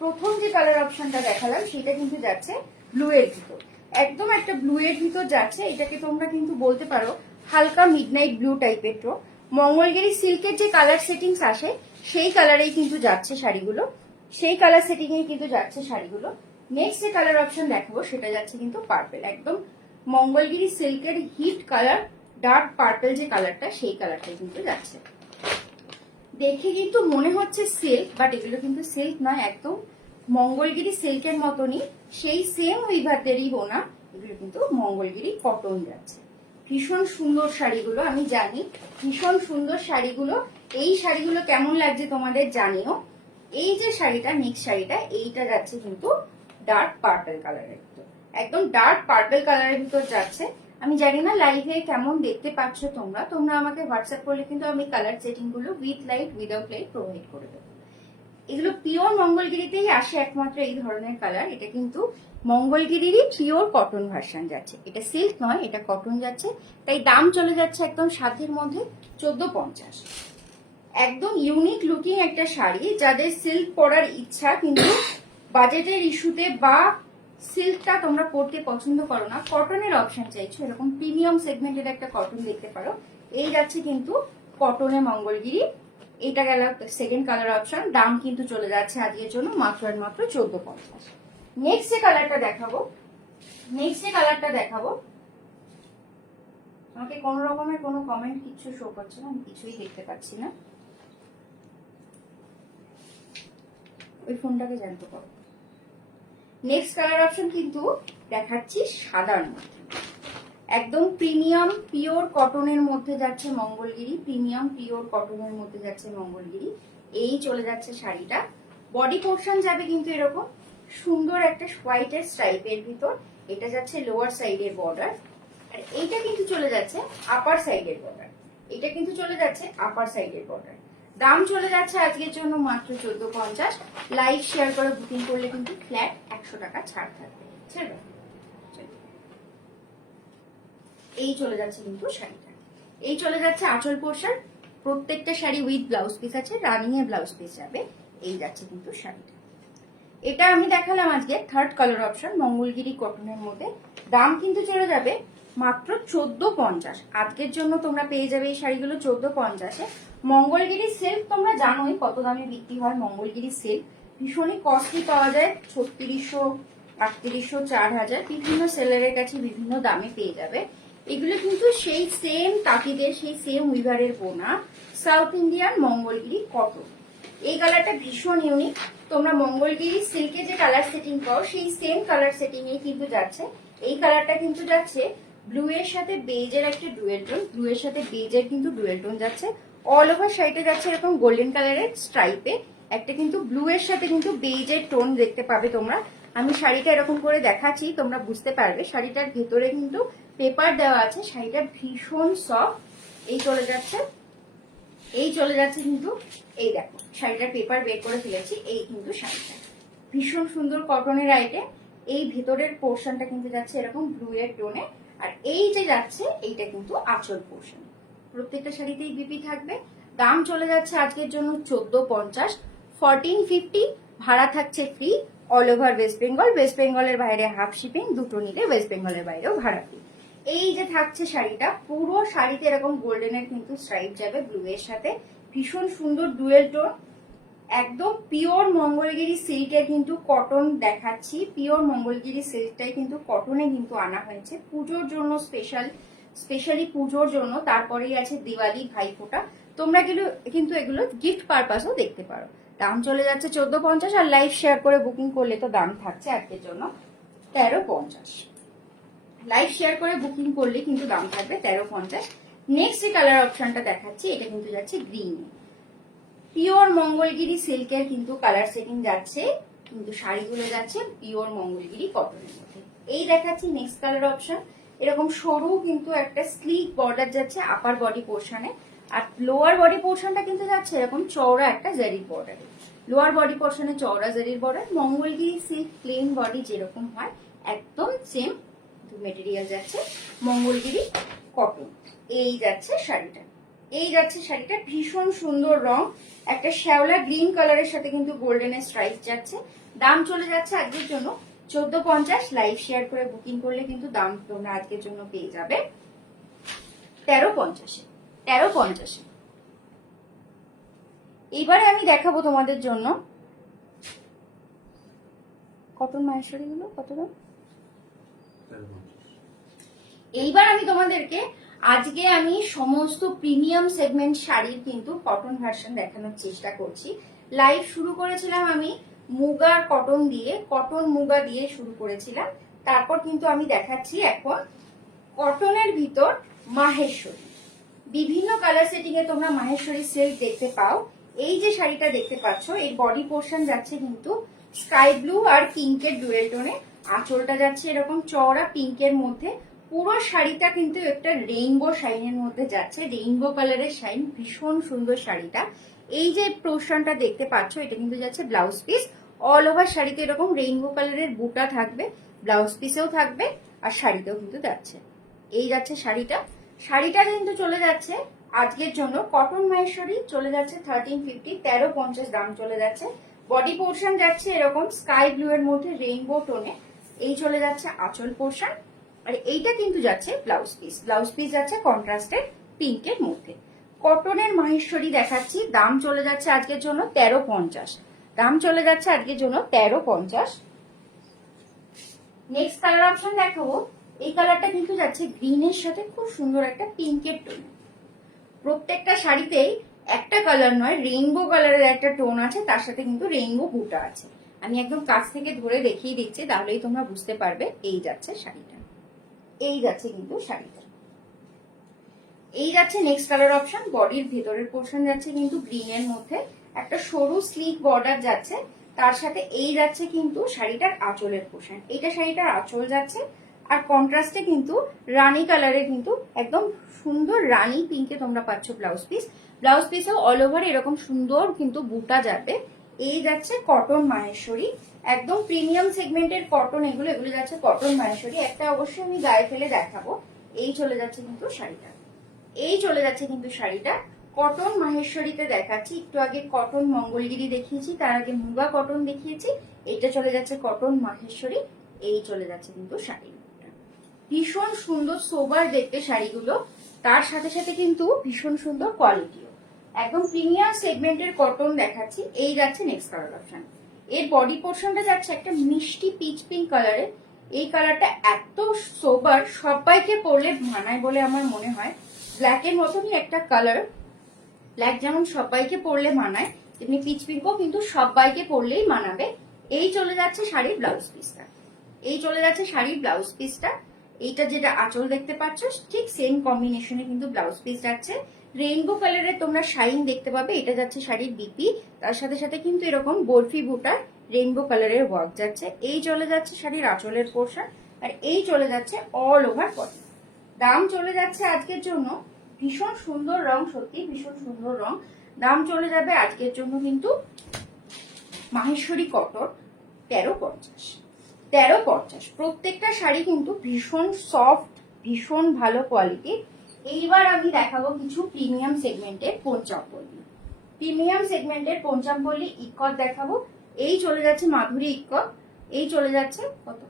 প্রথম যে কালার অপশনটা দেখালাম সেটা কিন্তু যাচ্ছে ব্লু এর ভিতর, একদম একটা ব্লু এর ভিতর যাচ্ছে। এটাকে তোমরা কিন্তু বলতে পারো হালকা মিডনাইট ব্লু টাইপের। তো মঙ্গলগিরি সিল্কের যে কালার সেটিংস আসে সেই কালারেই কিন্তু যাচ্ছে শাড়িগুলো, সেই কালার সেটিং এ কিন্তু যাচ্ছে শাড়িগুলো। নেক্সট যে কালার অপশন দেখাবো সেটা যাচ্ছে কিন্তু পার্পল, একদম মঙ্গলগিরি সিল্কের হিট কালার ডার্ক পার্পল যে কালারটা, সেই কালারটাই কিন্তু যাচ্ছে। দেখে কিন্তু মনে হচ্ছে সিল্ক, বাট এগুলো কিন্তু সিল্ক নয়, একদম মঙ্গলগিরি সিল্কের মতনই সেই সেম উইভারদেরই বোনা, এগুলো কিন্তু মঙ্গলগিরি কটন যাচ্ছে। ভীষণ সুন্দর শাড়িগুলো, আমি জানি ভীষণ সুন্দর শাড়িগুলো। এই শাড়িগুলো কেমন লাগছে তোমাদের জানিও। এই যে শাড়িটা, নেক্সট শাড়িটা, এইটা যাচ্ছে কিন্তু ডার্ক পার্পল কালারের ভিতর, একদম ডার্ক পার্পল কালারের ভিতর যাচ্ছে। আমি জানি না লাইভে কেমন দেখতে পাচ্ছ তোমরা, তোমরা আমাকে হোয়াটসঅ্যাপ করলে কিন্তু আমি কালার সেটিং গুলো with light without light provide করে দেবো। এগুলো পিওর মঙ্গলগিরিতেই আসে একমাত্র এই ধরনের কালার। এটা কিন্তু মঙ্গলগিরিরই পিওর কটন ভার্সন যাচ্ছে, এটা সিল্ক নয়, এটা কটন যাচ্ছে। তাই দাম চলে যাচ্ছে একদম সাধ্যের মধ্যে 1450। একদম ইউনিক লুকিং একটা শাড়ি, যাদের সিল্ক পরার ইচ্ছা কিন্তু বাজেটের ইস্যুতে বা সিল্কটা তোমরা পরতে পছন্দ করো না, কটনের অপশন চাইছো, এরকম প্রিমিয়াম সেগমেন্টের একটা কটন দেখতে পারো। এই যাচ্ছে কিন্তু কটনের মঙ্গলগিরি। এটা গেল সেকেন্ড কালার অপশন, দাম কিন্তু চলে যাচ্ছে আজকের জন্য মাত্র আর মাত্র 1450। নেক্সট যে কালারটা দেখাবো, নেক্সট যে কালারটা দেখাবো, আমাকে কোনো রকমের কোনো কমেন্ট কিছু শো করছে না, আমি কিছুই দেখতে পাচ্ছি না। ওই ফোনটাকে জ্যান্ত করো। নেক্সট কালার অপশন কিন্তু দেখাচ্ছি সাদার মধ্যে, একদম প্রিমিয়াম পিওর কটনের মধ্যে যাচ্ছে মঙ্গলগিরি, প্রিমিয়াম পিওর কটনের মধ্যে যাচ্ছে মঙ্গলগিরি। এই চলে যাচ্ছে শাড়িটা, বডি পোর্শন যাবে কিন্তু এরকম সুন্দর একটা হোয়াইটের স্ট্রাইপের ভিতর। এটা যাচ্ছে লোয়ার সাইডের বর্ডার, আর এইটা কিন্তু চলে যাচ্ছে আপার সাইডের বর্ডার, এটা কিন্তু চলে যাচ্ছে আপার সাইডের বর্ডার। দাম চলে যাচ্ছে আজকের জন্য মাত্র 1450। লাইভ শেয়ার করে বুকিং করলে কিন্তু ফ্ল্যাট 100 টাকা ছাড় থাকবে। এই চলে যাচ্ছে কিন্তু শাড়িটা, এই চলে যাচ্ছে আঁচল পোর্শন। প্রত্যেকটা শাড়ি উইথ ব্লাউজ পিস আছে, রানিং এ ব্লাউজ পিস যাবে। এই যাচ্ছে কিন্তু শাড়িটা। এটা আমি দেখালাম আজকে থার্ড কালার অপশন মঙ্গলগিরি কটনের মধ্যে, দাম কিন্তু চলে যাবে মাত্র 1450। আজকের জন্য তোমরা পেয়ে যাবে এই শাড়িগুলো 1450-এ। মঙ্গলগিরি সিল্ক তোমরা জানোই কত দামে বিক্রি হয় মঙ্গলগিরি সিল্ক, ভীষণই কস্টলি পাওয়া যায়, 3600, 3800, 4000, বিভিন্ন সেলারের কাছে বিভিন্ন দামে পেয়ে যাবে। এগুলো কিন্তু সেই সেম তাঁতিদের, সেই সেম উইভারের বোনা সাউথ ইন্ডিয়ান মঙ্গলগিরি কটন। এই কালারটা ভীষণ ইউনিক। তোমরা মঙ্গলগিরি সিল্কে যে কালার সেটিং পাও সেই সেম কালার সেটিং এ কিন্তু যাচ্ছে। এই কালারটা কিন্তু যাচ্ছে ব্লু এর সাথে বেজের একটা ডুয়েল টোন, ব্লু এর সাথে বেজের কিন্তু ডুয়েল টোন যাচ্ছে। অল ওভার শাড়িটা যাচ্ছে এরকম গোল্ডেন কালারের স্ট্রাইপে, একটা কিন্তু ব্লু এর সাথে কিন্তু বেজের টোন দেখতে পাবে তোমরা। আমি শাড়িটা এরকম করে দেখাচ্ছি, তোমরা বুঝতে পারবে। শাড়িটার ভেতরে কিন্তু পেপার দেওয়া আছে, শাড়িটা ভীষণ সফট। এই চলে যাচ্ছে, এই চলে যাচ্ছে কিন্তু, এই দেখো শাড়িটার পেপার বের করে ফেলেছি। এই কিন্তু শাড়িটা ভীষণ সুন্দর কটনের আইটেম। এই ভেতরের পোর্শনটা কিন্তু যাচ্ছে এরকম ব্লু এর টোনে, আর এই যে যাচ্ছে এইটা কিন্তু আঁচল পোর্শন। প্রত্যেকটা শাড়িতেই বিপি থাকবে। দাম চলে যাচ্ছে আজকের জন্য 1450, 1450 ভাড়া থাকছে free all over West Bengal. West বেঙ্গলের বাইরে হাফ শিপিং, দুটো নিলে ওয়েস্ট বেঙ্গলের বাইরেও ভাড়া ফ্রি। এই যে থাকছে শাড়িটা, পুরো শাড়িতে এরকম গোল্ডেনের কিন্তু স্ট্রাইপ যাবে ব্লু এর সাথে, ভীষণ সুন্দর ডুয়েল টোন। একদম পিওর মঙ্গলগিরি সিল্কের কিন্তু কটন দেখাচ্ছি। পিওর মঙ্গলগিরি সিল্কটাই কিন্তু কটনে কিন্তু আনা হয়েছে পুজোর জন্য, স্পেশালি পুজোর জন্য। তারপরেই আছে দিওয়ালি, ভাইফোঁটা। তোমরা কিন্তু এগুলো গিফট পারপাসও দেখতে পারো। দাম চলে যাচ্ছে 1450, আর লাইভ শেয়ার করে বুকিং করলে তো দাম থাকছে আজকের জন্য 1350। লাইভ শেয়ার করে বুকিং করলে কিন্তু দাম থাকবে 1350। নেক্সট যে কালার অপশনটা দেখাচ্ছি এটা কিন্তু যাচ্ছে গ্রিন। পিওর মঙ্গলগিরি সিল্কের কিন্তু কালার সেটিং যাচ্ছে, কিন্তু শাড়িগুলো যাচ্ছে পিওর মঙ্গলগিরি কটনের মধ্যে। এই দেখাচ্ছি নেক্সট কালার অপশন। এরকম সরু কিন্তু একটা স্লিক বর্ডার যাচ্ছে আপার বডি পোর্শনে, আর লোয়ার বডি পোর্শনটা কিন্তু যাচ্ছে এরকম চওড়া একটা জারির বর্ডারে। লোয়ার বডি পোর্শনে চওড়া জারির border. Mangalagiri silk plane body যেরকম হয় একদম সেম মেটেরিয়াল যাচ্ছে মঙ্গলগিরি কটন। এই যাচ্ছে শাড়িটা, এই যাচ্ছে শাড়িটা ভীষণ সুন্দর রং, একটা শ্যাওলা গ্রিন কালারের সাথে কিন্তু গোল্ডেনের স্ট্রাইপ যাচ্ছে। দাম চলে যাচ্ছে আজকের জন্য 1450। লাইভ শেয়ার করে বুকিং করলে কিন্তু দাম তোমরা আজকের জন্য পেয়ে যাবে 1350। 1350। এইবারে আমি দেখাবো তোমাদের জন্য কটন মাহেশ্বরী গুলো কত দাম। এইবার আমি তোমাদেরকে আজকে আমি সমস্ত প্রিমিয়াম সেগমেন্ট শাড়ির কিন্তু কটন ভার্সন দেখানোর চেষ্টা করছি। লাইভ শুরু করেছিলাম আমি মুগার কটন দিয়ে, কটন মুগা দিয়ে শুরু করেছিলাম। তারপর কিন্তু আমি দেখাচ্ছি এখন কটনের ভিতর মাহেশ্বরী। বিভিন্ন কালার সেটিং এ তোমরা মাহেশ্বরী সিল্ক দেখতে পাও। এই যে শাড়িটা দেখতে পাচ্ছ এর বডি পোর্শন যাচ্ছে কিন্তু স্কাই ব্লু আর পিঙ্কের ডুয়েল টোনে, আঁচলটা যাচ্ছে এরকম চওড়া পিঙ্কের মধ্যে। পুরো শাড়িটা কিন্তু একটা রেইনবো শাইনের মধ্যে যাচ্ছে, রেইনবো কালারের শাইন, ভীষণ সুন্দর শাড়িটা। এই যে পোর্শনটা দেখতে পাচ্ছ এটা কিন্তু যাচ্ছে ব্লাউজ পিস। অল ওভার শাড়িতে এরকম রেইনবো কালারের বুটা থাকবে, ব্লাউজ পিসেও থাকবে, আর শাড়িতেও কিন্তু যাচ্ছে। এই যাচ্ছে শাড়িটা। শাড়িটা কিন্তু চলে যাচ্ছে আজকের জন্য কটন মাহেশ্বরী, চলে যাচ্ছে 1350, 1350 দাম চলে যাচ্ছে। বডি পোর্শন যাচ্ছে এরকম স্কাই ব্লু এর মধ্যে রেইনবো টোনে। এই চলে যাচ্ছে আঁচল পোর্শন, আর এইটা কিন্তু যাচ্ছে ব্লাউজ পিস। ব্লাউজ পিস যাচ্ছে কন্ট্রাস্টের পিঙ্কের মধ্যে। কটনের মাহেশ্বরী দেখাচ্ছি, দাম চলে যাচ্ছে আজকের জন্য 1350। দাম চলে যাচ্ছে আজকের জন্য 1350। নেক্সট কালার অপশন দেখাবো। এই কালারটা কিন্তু যাচ্ছে গ্রিনের সাথে খুব সুন্দর একটা পিঙ্কের টোন। প্রত্যেকটা শাড়িতেই একটা কালার নয়, রেইনবো কালারের একটা টোন আছে, তার সাথে কিন্তু রেইনবো বুটা আছে। আমি একদম কাছ থেকে ধরে দেখিয়ে দিচ্ছি, তাহলেই তোমরা বুঝতে পারবে। এই যাচ্ছে শাড়িটা, এই যাচ্ছে কিন্তু শাড়িটা। এই যাচ্ছে নেক্সট কালার অপশন। বডির ভেতরের পোর্শন যাচ্ছে কিন্তু গ্রিনের মধ্যে, একটা সরু স্লিক বর্ডার যাচ্ছে, তার সাথে এই যাচ্ছে কিন্তু শাড়িটার আঁচলের পোর্শন। এইটা শাড়িটার আঁচল যাচ্ছে, আর কন্ট্রাস্টে কিন্তু রানী কালারের কিন্তু একদম সুন্দর রানী পিঙ্কে তোমরা পাচ্ছ ব্লাউজ পিস। ব্লাউজ পিসেও অল ওভার এরকম সুন্দর কিন্তু বুটা যাবে। এই যাচ্ছে কটন মাহেশ্বরী, একদম প্রিমিয়াম সেগমেন্টের কটন এগুলো, এগুলো যাচ্ছে কটন মাহেশ্বরী। একটা অবশ্যই আমি গায়ে ফেলে দেখাবো। এই চলে যাচ্ছে কিন্তু শাড়িটা, এই চলে যাচ্ছে কিন্তু শাড়িটা কটন মাহেশ্বরীতে দেখাচ্ছি। একটু আগে কটন মঙ্গলগিরি দেখিয়েছি, তার আগে মুগা কটন দেখিয়েছি। এইটা চলে যাচ্ছে কটন মাহেশ্বরী। এই চলে যাচ্ছে কিন্তু শাড়ি, ভীষণ সুন্দর সোবার দেখতে শাড়িগুলো, তার সাথে সাথে কিন্তু ভীষণ সুন্দর কোয়ালিটিও। একদম প্রিমিয়াম সেগমেন্টের কটন দেখাচ্ছি। এই যাচ্ছে নেক্সট কালার অপশন। এর বডি পোর্শনটা যাচ্ছে একটা মিষ্টি পিচ পিঙ্ক কালারে। এই কালারটা এত সোবার, সবাইকে পরলে মানায় বলে আমার মনে হয়। ব্ল্যাকের মতনই একটা কালার, ব্ল্যাক যেমন সবাইকে পরলে মানায় তেমনি পিচ পিঙ্কও কিন্তু সবাইকে পরলেই মানাবে। এই চলে যাচ্ছে শাড়ির ব্লাউজ পিসটা, এই চলে যাচ্ছে শাড়ির ব্লাউজ পিসটা। এইটা যেটা আঁচল দেখতে পাচ্ছ ঠিক সেম কম্বিনেশনে কিন্তু ব্লাউজ পিস যাচ্ছে। রেইনবো কালারের তোমরা শাইন দেখতে পাবে, এটা যাচ্ছে শাড়ির বিপি, তার সাথে সাথে কিন্তু এরকম বরফি বুটার রেইনবো কালারের ওয়ার্ক যাচ্ছে। এই চলে যাচ্ছে শাড়ির আঁচলের পোর্শন, আর এই চলে যাচ্ছে অল ওভার বডি। দাম চলে যাচ্ছে আজকের জন্য, ভীষণ সুন্দর রং, সত্যি ভীষণ সুন্দর রং। দাম চলে যাবে আজকের জন্য কিন্তু মাহেশ্বরী কটন 1350। 1350 প্রত্যেকটা শাড়ি কিন্তু ভীষণ সফট, ভীষণ ভালো কোয়ালিটি। এইবার আমি দেখাবো কিছু প্রিমিয়াম সেগমেন্টের পঞ্চামপল্লী। প্রিমিয়াম সেগমেন্টের পঞ্চামপল্লী ইক্কত দেখাবো। এই চলে যাচ্ছে মাধুরী ইক্কত, এই চলে যাচ্ছে কত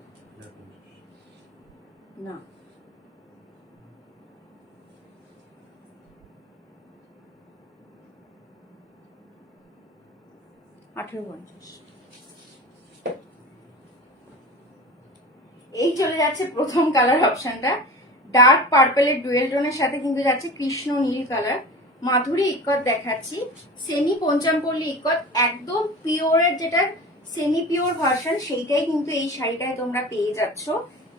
না 1850। এই চলে যাচ্ছে প্রথম কালার অপশনটা, ডার্ক পার্পেলের ডুয়েল টোনের সাথে কিন্তু যাচ্ছে কৃষ্ণ নীল কালার। মাধুরী ইক্কত দেখাচ্ছি, সেমি পঞ্চামপল্লী ইক্কত, একদম পিওরের যেটা সেমি পিওর ভার্সন সেইটাই কিন্তু এই শাড়িটায় তোমরা পেয়ে যাচ্ছ।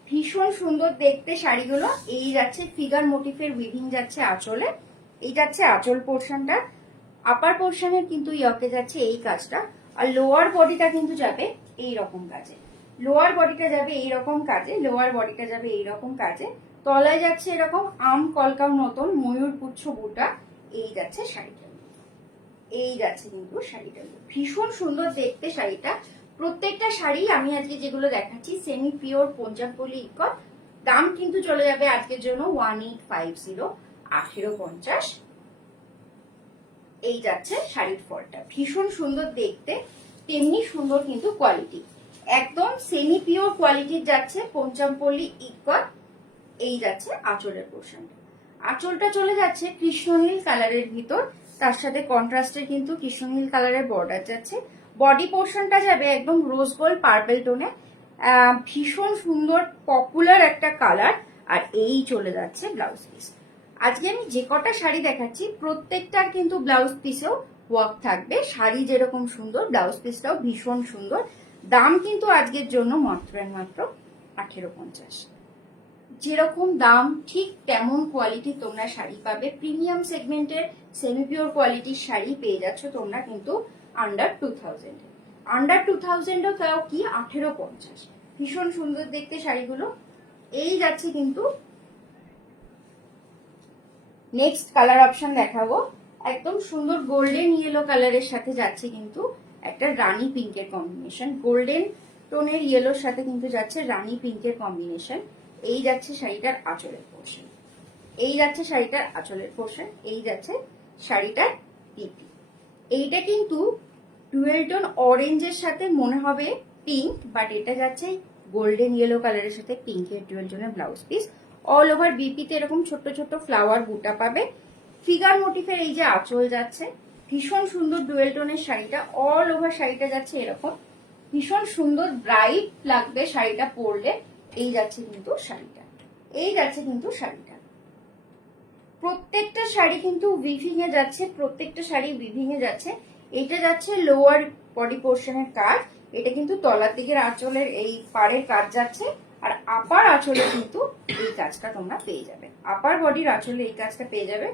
ভীষণ সুন্দর দেখতে শাড়িগুলো। এই যাচ্ছে ফিগার মোটিফের উইভিং যাচ্ছে আঁচলে, এই যাচ্ছে আঁচল পোর্শনটা। আপার পোর্শনের কিন্তু ইয়কে যাচ্ছে এই কাজটা, আর লোয়ার বডিটা কিন্তু যাবে এই রকম কাজে। লোয়ার বডিটা যাবে এইরকম কাজে, লোয়ার বডিটা যাবে এইরকম কাজে। তলায় যাচ্ছে এরকম আম কলকার মতন ময়ূর পুচ্ছ বুটা। এই যাচ্ছে শাড়িটা, এই যাচ্ছে কিন্তু শাড়িটা, ভীষণ সুন্দর দেখতে শাড়িটা। প্রত্যেকটা শাড়ি আমি আজকে যেগুলো দেখাচ্ছি সেমি পিওর পঞ্জাবপল্লী ইক্কত। দাম কিন্তু চলে যাবে আজকের জন্য 1850, 1850। এই যাচ্ছে শাড়ির ফলটা, ভীষণ সুন্দর দেখতে, তেমনি সুন্দর কিন্তু কোয়ালিটি, একদম সেমি পিওর কোয়ালিটির যাচ্ছে পঞ্চামপল্লী ইক্কত। এই যাচ্ছে আঁচলের পোর্শনটা, আঁচলটা চলে যাচ্ছে কৃষ্ণনীল কালারের ভিতর, তার সাথে কন্ট্রাস্টের কিন্তু কৃষ্ণনীল কালারের বর্ডার যাচ্ছে। বডি পোর্শনটা যাবে একদম রোজ গোল্ড পার্পেল টোনে, ভীষণ সুন্দর পপুলার একটা কালার। আর এই চলে যাচ্ছে ব্লাউজ পিস। আজকে আমি যে কটা শাড়ি দেখাচ্ছি প্রত্যেকটার কিন্তু ব্লাউজ পিসেও ওয়ার্ক থাকবে। শাড়ি যেরকম সুন্দর ব্লাউজ পিসটাও ভীষণ সুন্দর। দাম কিন্তু আজকের জন্য মাত্র মাত্র 1850। যেরকম দাম ঠিক তেমন কোয়ালিটি তোমরা শাড়ি পাবে। প্রিমিয়াম সেগমেন্টের সেমি পিওর কোয়ালিটির শাড়ি পেয়ে যাচ্ছ তোমরা কিন্তু আন্ডার 2000। আন্ডার 2000ও তাও কি 1850। ভীষণ সুন্দর দেখতে শাড়িগুলো। এই যাচ্ছে কিন্তু নেক্সট কালার অপশন দেখাবো, একদম সুন্দর গোল্ডেন ইয়েলো কালারের সাথে যাচ্ছে কিন্তু একটা রানী পিঙ্কের কম্বিনেশন। গোল্ডেন টোনের ইয়েলোর সাথে কিন্তু যাচ্ছে রানী পিঙ্কের কম্বিনেশন। এই যাচ্ছে শাড়িটার আঁচলের পোর্শন, এই যাচ্ছে শাড়িটার আঁচলের পোর্শন, এই যাচ্ছে শাড়িটার পিপি। এইটা কিন্তু ডুয়েল টোন অরেঞ্জের সাথে মনে হবে পিঙ্ক, বাট এটা যাচ্ছে গোল্ডেন ইয়েলো কালারের সাথে পিঙ্কের ডুয়েল টোনের ব্লাউজ পিস। অল ওভার বিপিতে এরকম ছোট্ট ছোট্ট ফ্লাওয়ার বুটা পাবে। ফিগার মোটিফের এই যে আঁচল যাচ্ছে, ভীষণ সুন্দর ডুয়েল টোনের শাড়িটা। অল ওভার শাড়িটা যাচ্ছে এরকম, ভীষণ সুন্দর ব্রাইট লাগবে শাড়িটা পরলে। এই যাচ্ছে কিন্তু শাড়িটা, এই যাচ্ছে কিন্তু শাড়িটা। প্রত্যেকটা শাড়ি কিন্তু উইভিং এ যাচ্ছে, প্রত্যেকটা শাড়ি উইভিং এ যাচ্ছে। এটা যাচ্ছে লোয়ার বডি পোর্শনের কাজ, এটা কিন্তু তলার দিকের আঁচলের এই পাড়ের কাজ যাচ্ছে। আর আপার আঁচলে কিন্তু এই কাজটা তোমরা পেয়ে যাবে, আপার বডির আঁচলে এই কাজটা পেয়ে যাবে।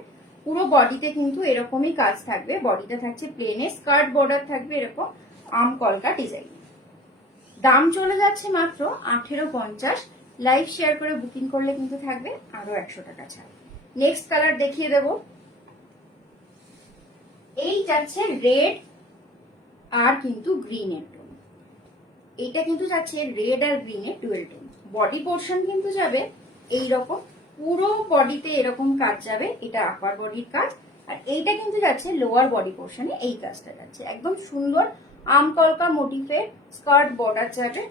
পুরো বডিতে কিন্তু এরকমই কাজ থাকবে। বডিটা থাকছে প্লেনে, স্কার্ট বর্ডার থাকবে এরকম আম কলকা ডিজাইন। দাম চলে যাচ্ছে মাত্র 1850। লাইভ শেয়ার করে বুকিং করলে কিন্তু থাকবে আরো 100 টাকা ছাড়। নেক্সট কালার দেখিয়ে দেব, এই যাচ্ছে রেড আর কিন্তু গ্রিনের টোন। এইটা কিন্তু যাচ্ছে রেড আর গ্রিনের ডুয়েল টোন। বডি পোর্শন কিন্তু যাবে এইরকম, পুরো বডিতে এরকম কাজ যাবে, এটা আপার বডির কাজ। আর এইটা কিন্তু যাচ্ছে লোয়ার বডি পোর্শনে, এই কাজটা যাচ্ছে একদম সুন্দর আমকলকা মোটিফের স্কার্ট বর্ডার যাবে।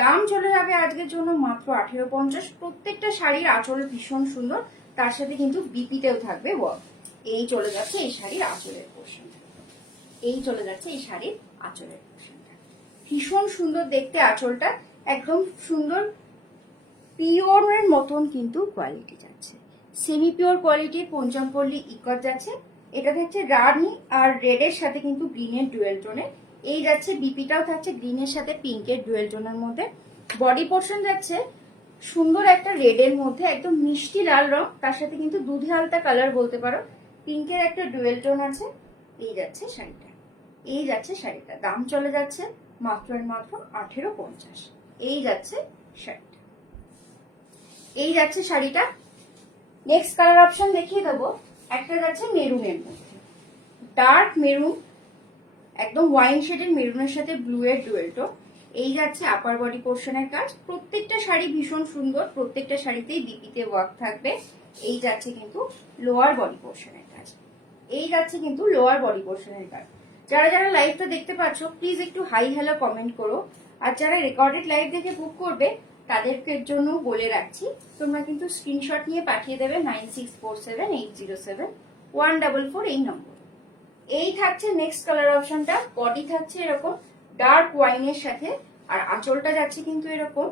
দাম চলে যাবে আজকের জন্য মাত্র 1850। প্রত্যেকটা শাড়ির আঁচল ভীষণ সুন্দর, তার সাথে কিন্তু বিপিতেও থাকবে ওয়ার্ক। এই চলে যাচ্ছে এই শাড়ির আঁচলের পোর্শন, এই চলে যাচ্ছে এই শাড়ির আঁচলের পোর্শনটা। ভীষণ সুন্দর দেখতে আঁচলটা, একদম সুন্দর পিওরের মতন কিন্তু কোয়ালিটি যাচ্ছে। সেমি পিওর কোয়ালিটির পঞ্চমপল্লী ইকট যাচ্ছে। এটা থাকছে রানি আর রেড এর সাথে কিন্তু গ্রিনের ডুয়েল টোনে। এই যাচ্ছে বিপিটাও থাকছে গ্রিনের সাথে পিঙ্কের ডুয়েল টোনের মধ্যে। বডি পোর্শন যাচ্ছে সুন্দর একটা রেড এর মধ্যে, একদম মিষ্টি লাল রং, তার সাথে কিন্তু দুধে আলতা কালার বলতে পারো, পিঙ্কের একটা ডুয়েল টোন আছে। এই যাচ্ছে শাড়িটা, এই যাচ্ছে শাড়িটা, দাম চলে যাচ্ছে মাত্র আর মাত্র 1850। এই যাচ্ছে শাড়িটা, এই যাচ্ছে শাড়িটা। নেক্সট কালার অপশন দেখিয়ে দেবো, একটা যাচ্ছে মেরুনের মধ্যে, ডার্ক মেরুন, একদম ওয়াইন শেডের মেরুনের সাথে ব্লু এর ডুয়েল টোন। এই যাচ্ছে আপার বডি পোর্শনের কাজ। প্রত্যেকটা শাড়ি ভীষণ সুন্দর, প্রত্যেকটা শাড়িতেই বিপিতে ওয়ার্ক থাকবে। এই যাচ্ছে কিন্তু লোয়ার বডি পোর্শনের কাজ, এই যাচ্ছে কিন্তু লোয়ার বডি পোর্শনের কাজ। যারা যারা লাইভটা দেখতে পাচ্ছ প্লিজ একটু হাই হ্যালো কমেন্ট করো, আর যারা রেকর্ডেড লাইভ দেখে বুক করবে তাদেরকে জন্য বলে রাখছি, তোমরা কিন্তু স্ক্রিনশট নিয়ে পাঠিয়ে দেবে 9647807144 এই নম্বর। এই থাকছে নেক্সট কালার অপশনটা। বডি থাকছে এরকম ডার্ক ওয়াইনের সাথে, আর আঁচলটা যাচ্ছে কিন্তু এরকম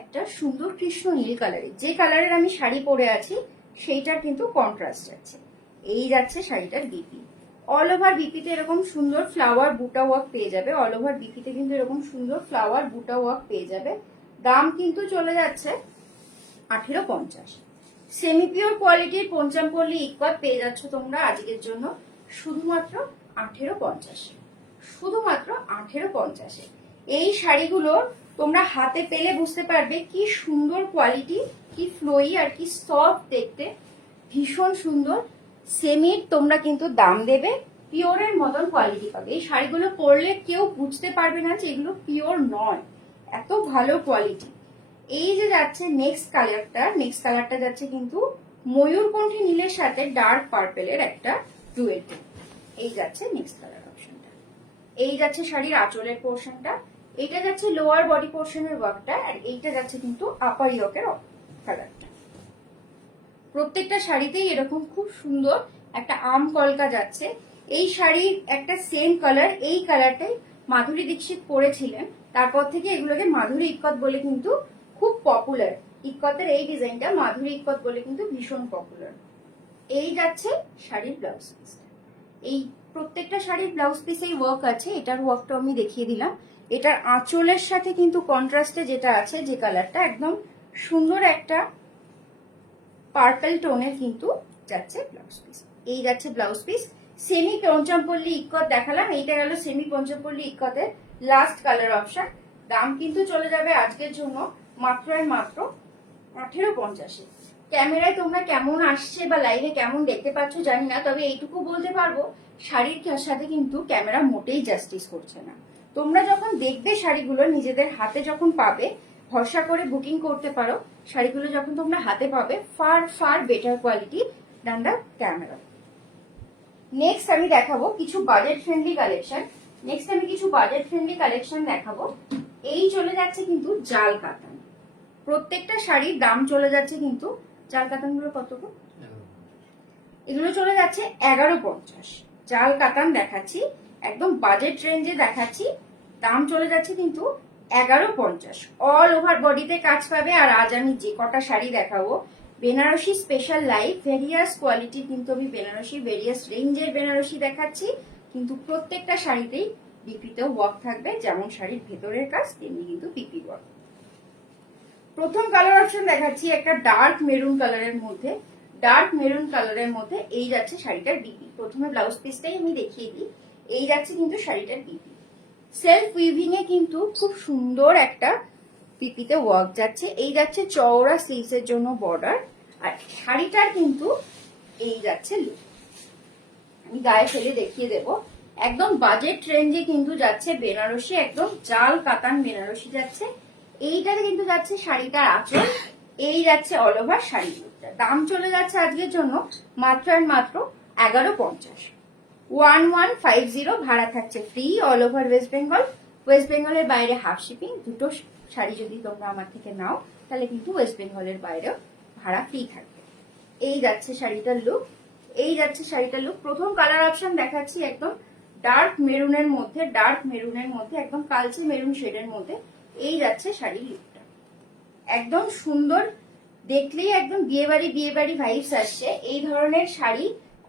একটা সুন্দর কৃষ্ণ নীল কালারের, যে কালারের আমি শাড়ি পরে আছি সেইটার কিন্তু কন্ট্রাস্ট যাচ্ছে। এই যাচ্ছে শাড়িটার বিপি, অল ওভার বিপিতে এরকম সুন্দর ফ্লাওয়ার বুটা ওয়ার্ক পেয়ে যাবে। অল ওভার বিপিতে কিন্তু এরকম সুন্দর ফ্লাওয়ার বুটা ওয়ার্ক পেয়ে যাবে। দাম কিন্তু চলে যাচ্ছে 1850। সেমি পিওর কোয়ালিটির পঞ্চমপল্লী ইকট পেয়ে যাচ্ছ তোমরা আজকের জন্য শুধুমাত্র 1850, শুধুমাত্র 1850। এই শাড়িগুলোর তোমরা হাতে পেলে বুঝতে পারবে কি সুন্দর কোয়ালিটি, কি ফ্লোই আর কি সফট দেখতে, ভীষণ সুন্দর। সেমির তোমরা কিন্তু দাম দেবে, পিওরের মতন কোয়ালিটি পাবে। এই শাড়িগুলো পরলে কেউ বুঝতে পারবে না যে এগুলো পিওর নয়, এত ভালো কোয়ালিটি। এই যে যাচ্ছে নেক্সট কালারটা, নেক্সট কালারটা যাচ্ছে কিন্তু ময়ূরকণ্ঠী নীলের সাথে ডার্ক পার্পেলের একটা ডুয়েল টোন। এই যাচ্ছে নেক্সট কালার অপশনটা। এই যাচ্ছে শাড়ির আঁচলের পোর্শনটা, এইটা যাচ্ছে লোয়ার বডি পোর্শনের ওয়ার্কটা, আর এইটা যাচ্ছে কিন্তু আপার ইয়কের কালারটা। প্রত্যেকটা শাড়িতেই এরকম খুব সুন্দর একটা আম কলকা যাচ্ছে। এই শাড়ির একটা সেম কালার, এই কালারটাই মাধুরী দীক্ষিত পরেছিলেন, তারপর থেকে এগুলোকে মাধুরী ইক্কত বলে কিন্তু খুব পপুলার। ইক্কতের এই ডিজাইনটা মাধুরী ইক্কত বলে কিন্তু ভীষণ পপুলার। এই যাচ্ছে শাড়ির ব্লাউজ পিস, এই প্রত্যেকটা শাড়ির ব্লাউজ পিসেই ওয়ার্ক আছে। এটার ওয়ার্কটা আমি দেখিয়ে দিলাম। এটার আঁচলের সাথে কিন্তু কন্ট্রাস্টে যেটা আছে, যে কালারটা একদম সুন্দর একটা পার্পল টোনের কিন্তু যাচ্ছে ব্লাউজ পিস। এই যাচ্ছে ব্লাউজ পিস। সেমি পঞ্চমপল্লী ইক্কত দেখালাম, এইটা গেল সেমি পঞ্চমপল্লী ইক্কতের লাস্ট কালার অপশন। দাম কিন্তু চলে যাবে আজকের জন্য মাত্র আর মাত্র 1850। ক্যামেরায় তোমরা কেমন আসছে বা লাইভে কেমন দেখতে পাচ্ছ জানি না, তবে এইটুকু বলতে পারবো শাড়ির সাথে কিন্তু ক্যামেরা মোটেই জাস্টিস করছে না। তোমরা যখন দেখবে শাড়িগুলো নিজেদের হাতে যখন পাবে, ভরসা করে বুকিং করতে পারো। শাড়িগুলো যখন তোমরা হাতে পাবে far far better quality than the camera. Next আমি দেখাবো কিছু বাজেট ফ্রেন্ডলি কালেকশন। নেক্সট আমি কিছু বাজেট ফ্রেন্ডলি কালেকশন দেখাবো। এই চলে যাচ্ছে কিন্তু জাল কাতান। প্রত্যেকটা শাড়ির দাম চলে যাচ্ছে কিন্তু, জাল কাতান গুলো কত গো? এগুলো চলে যাচ্ছে 1150। জাল কাতান দেখাচ্ছি, একদম বাজেট রেঞ্জে দেখাচ্ছি। দাম চলে যাচ্ছে কিন্তু 1150। অল ওভার বডিতে কাজ পাবে। আর আজ আমি যে কটা শাড়ি দেখাবো Banarasi special live various quality, কিন্তু আমি বেনারসি ভেরিয়াস রেঞ্জের বেনারসি দেখাচ্ছি, কিন্তু প্রত্যেকটা শাড়িতেই বিপিতে ওয়ার্ক থাকবে। যেমন শাড়ির ভেতরের কাজ তেমনি কিন্তু পিপি ওয়ার্ক। প্রথম কালার অপশন দেখাচ্ছি একটা ডার্ক মেরুন কালারের মধ্যে, ডার্ক মেরুন কালারের মধ্যে। এই যাচ্ছে শাড়িটার বিপি। প্রথমে ব্লাউজ পিসটাই আমি দেখিয়ে দিই। এই যাচ্ছে কিন্তু শাড়িটার বিপি, সেলফ উইভিং এ কিন্তু খুব সুন্দর একটা পিপিতে ওয়ার্ক যাচ্ছে। এই যাচ্ছে চওড়া স্লিভস এর জন্য বর্ডার, আর শাড়িটার কিন্তু এই যাচ্ছে লুক। আমি গায়ে ফেলে দেখিয়ে দেব। একদম বাজেট রেঞ্জে কিন্তু যাচ্ছে বেনারসি, একদম জাল কাতান বেনারসি যাচ্ছে। এইটাতে কিন্তু যাচ্ছে শাড়িটার আঁচল, এই যাচ্ছে অল ওভার শাড়ি লুকটা। দাম চলে যাচ্ছে আজকের জন্য মাত্র আর মাত্র 1150। 1150 ভাড়া থাকছে free all over West Bengal. West বেঙ্গলের বাইরে হাফ শিপিং। দুটো শাড়ি যদি তোমরা আমার থেকে নাও তাহলে কিন্তু ওয়েস্ট বেঙ্গলের বাইরেও ভাড়া ফ্রি থাকবে। এই যাচ্ছে শাড়িটার লুক, এই যাচ্ছে শাড়িটার লুক। প্রথম কালার অপশন দেখাচ্ছি একদম ডার্ক মেরুনের মধ্যে একদম কালচে মেরুন শেডের মধ্যে এই যাচ্ছে শাড়ির লুকটা। একদম সুন্দর, দেখলেই একদম বিয়ে বাড়ি ভাইবস আসছে। এই ধরনের শাড়ি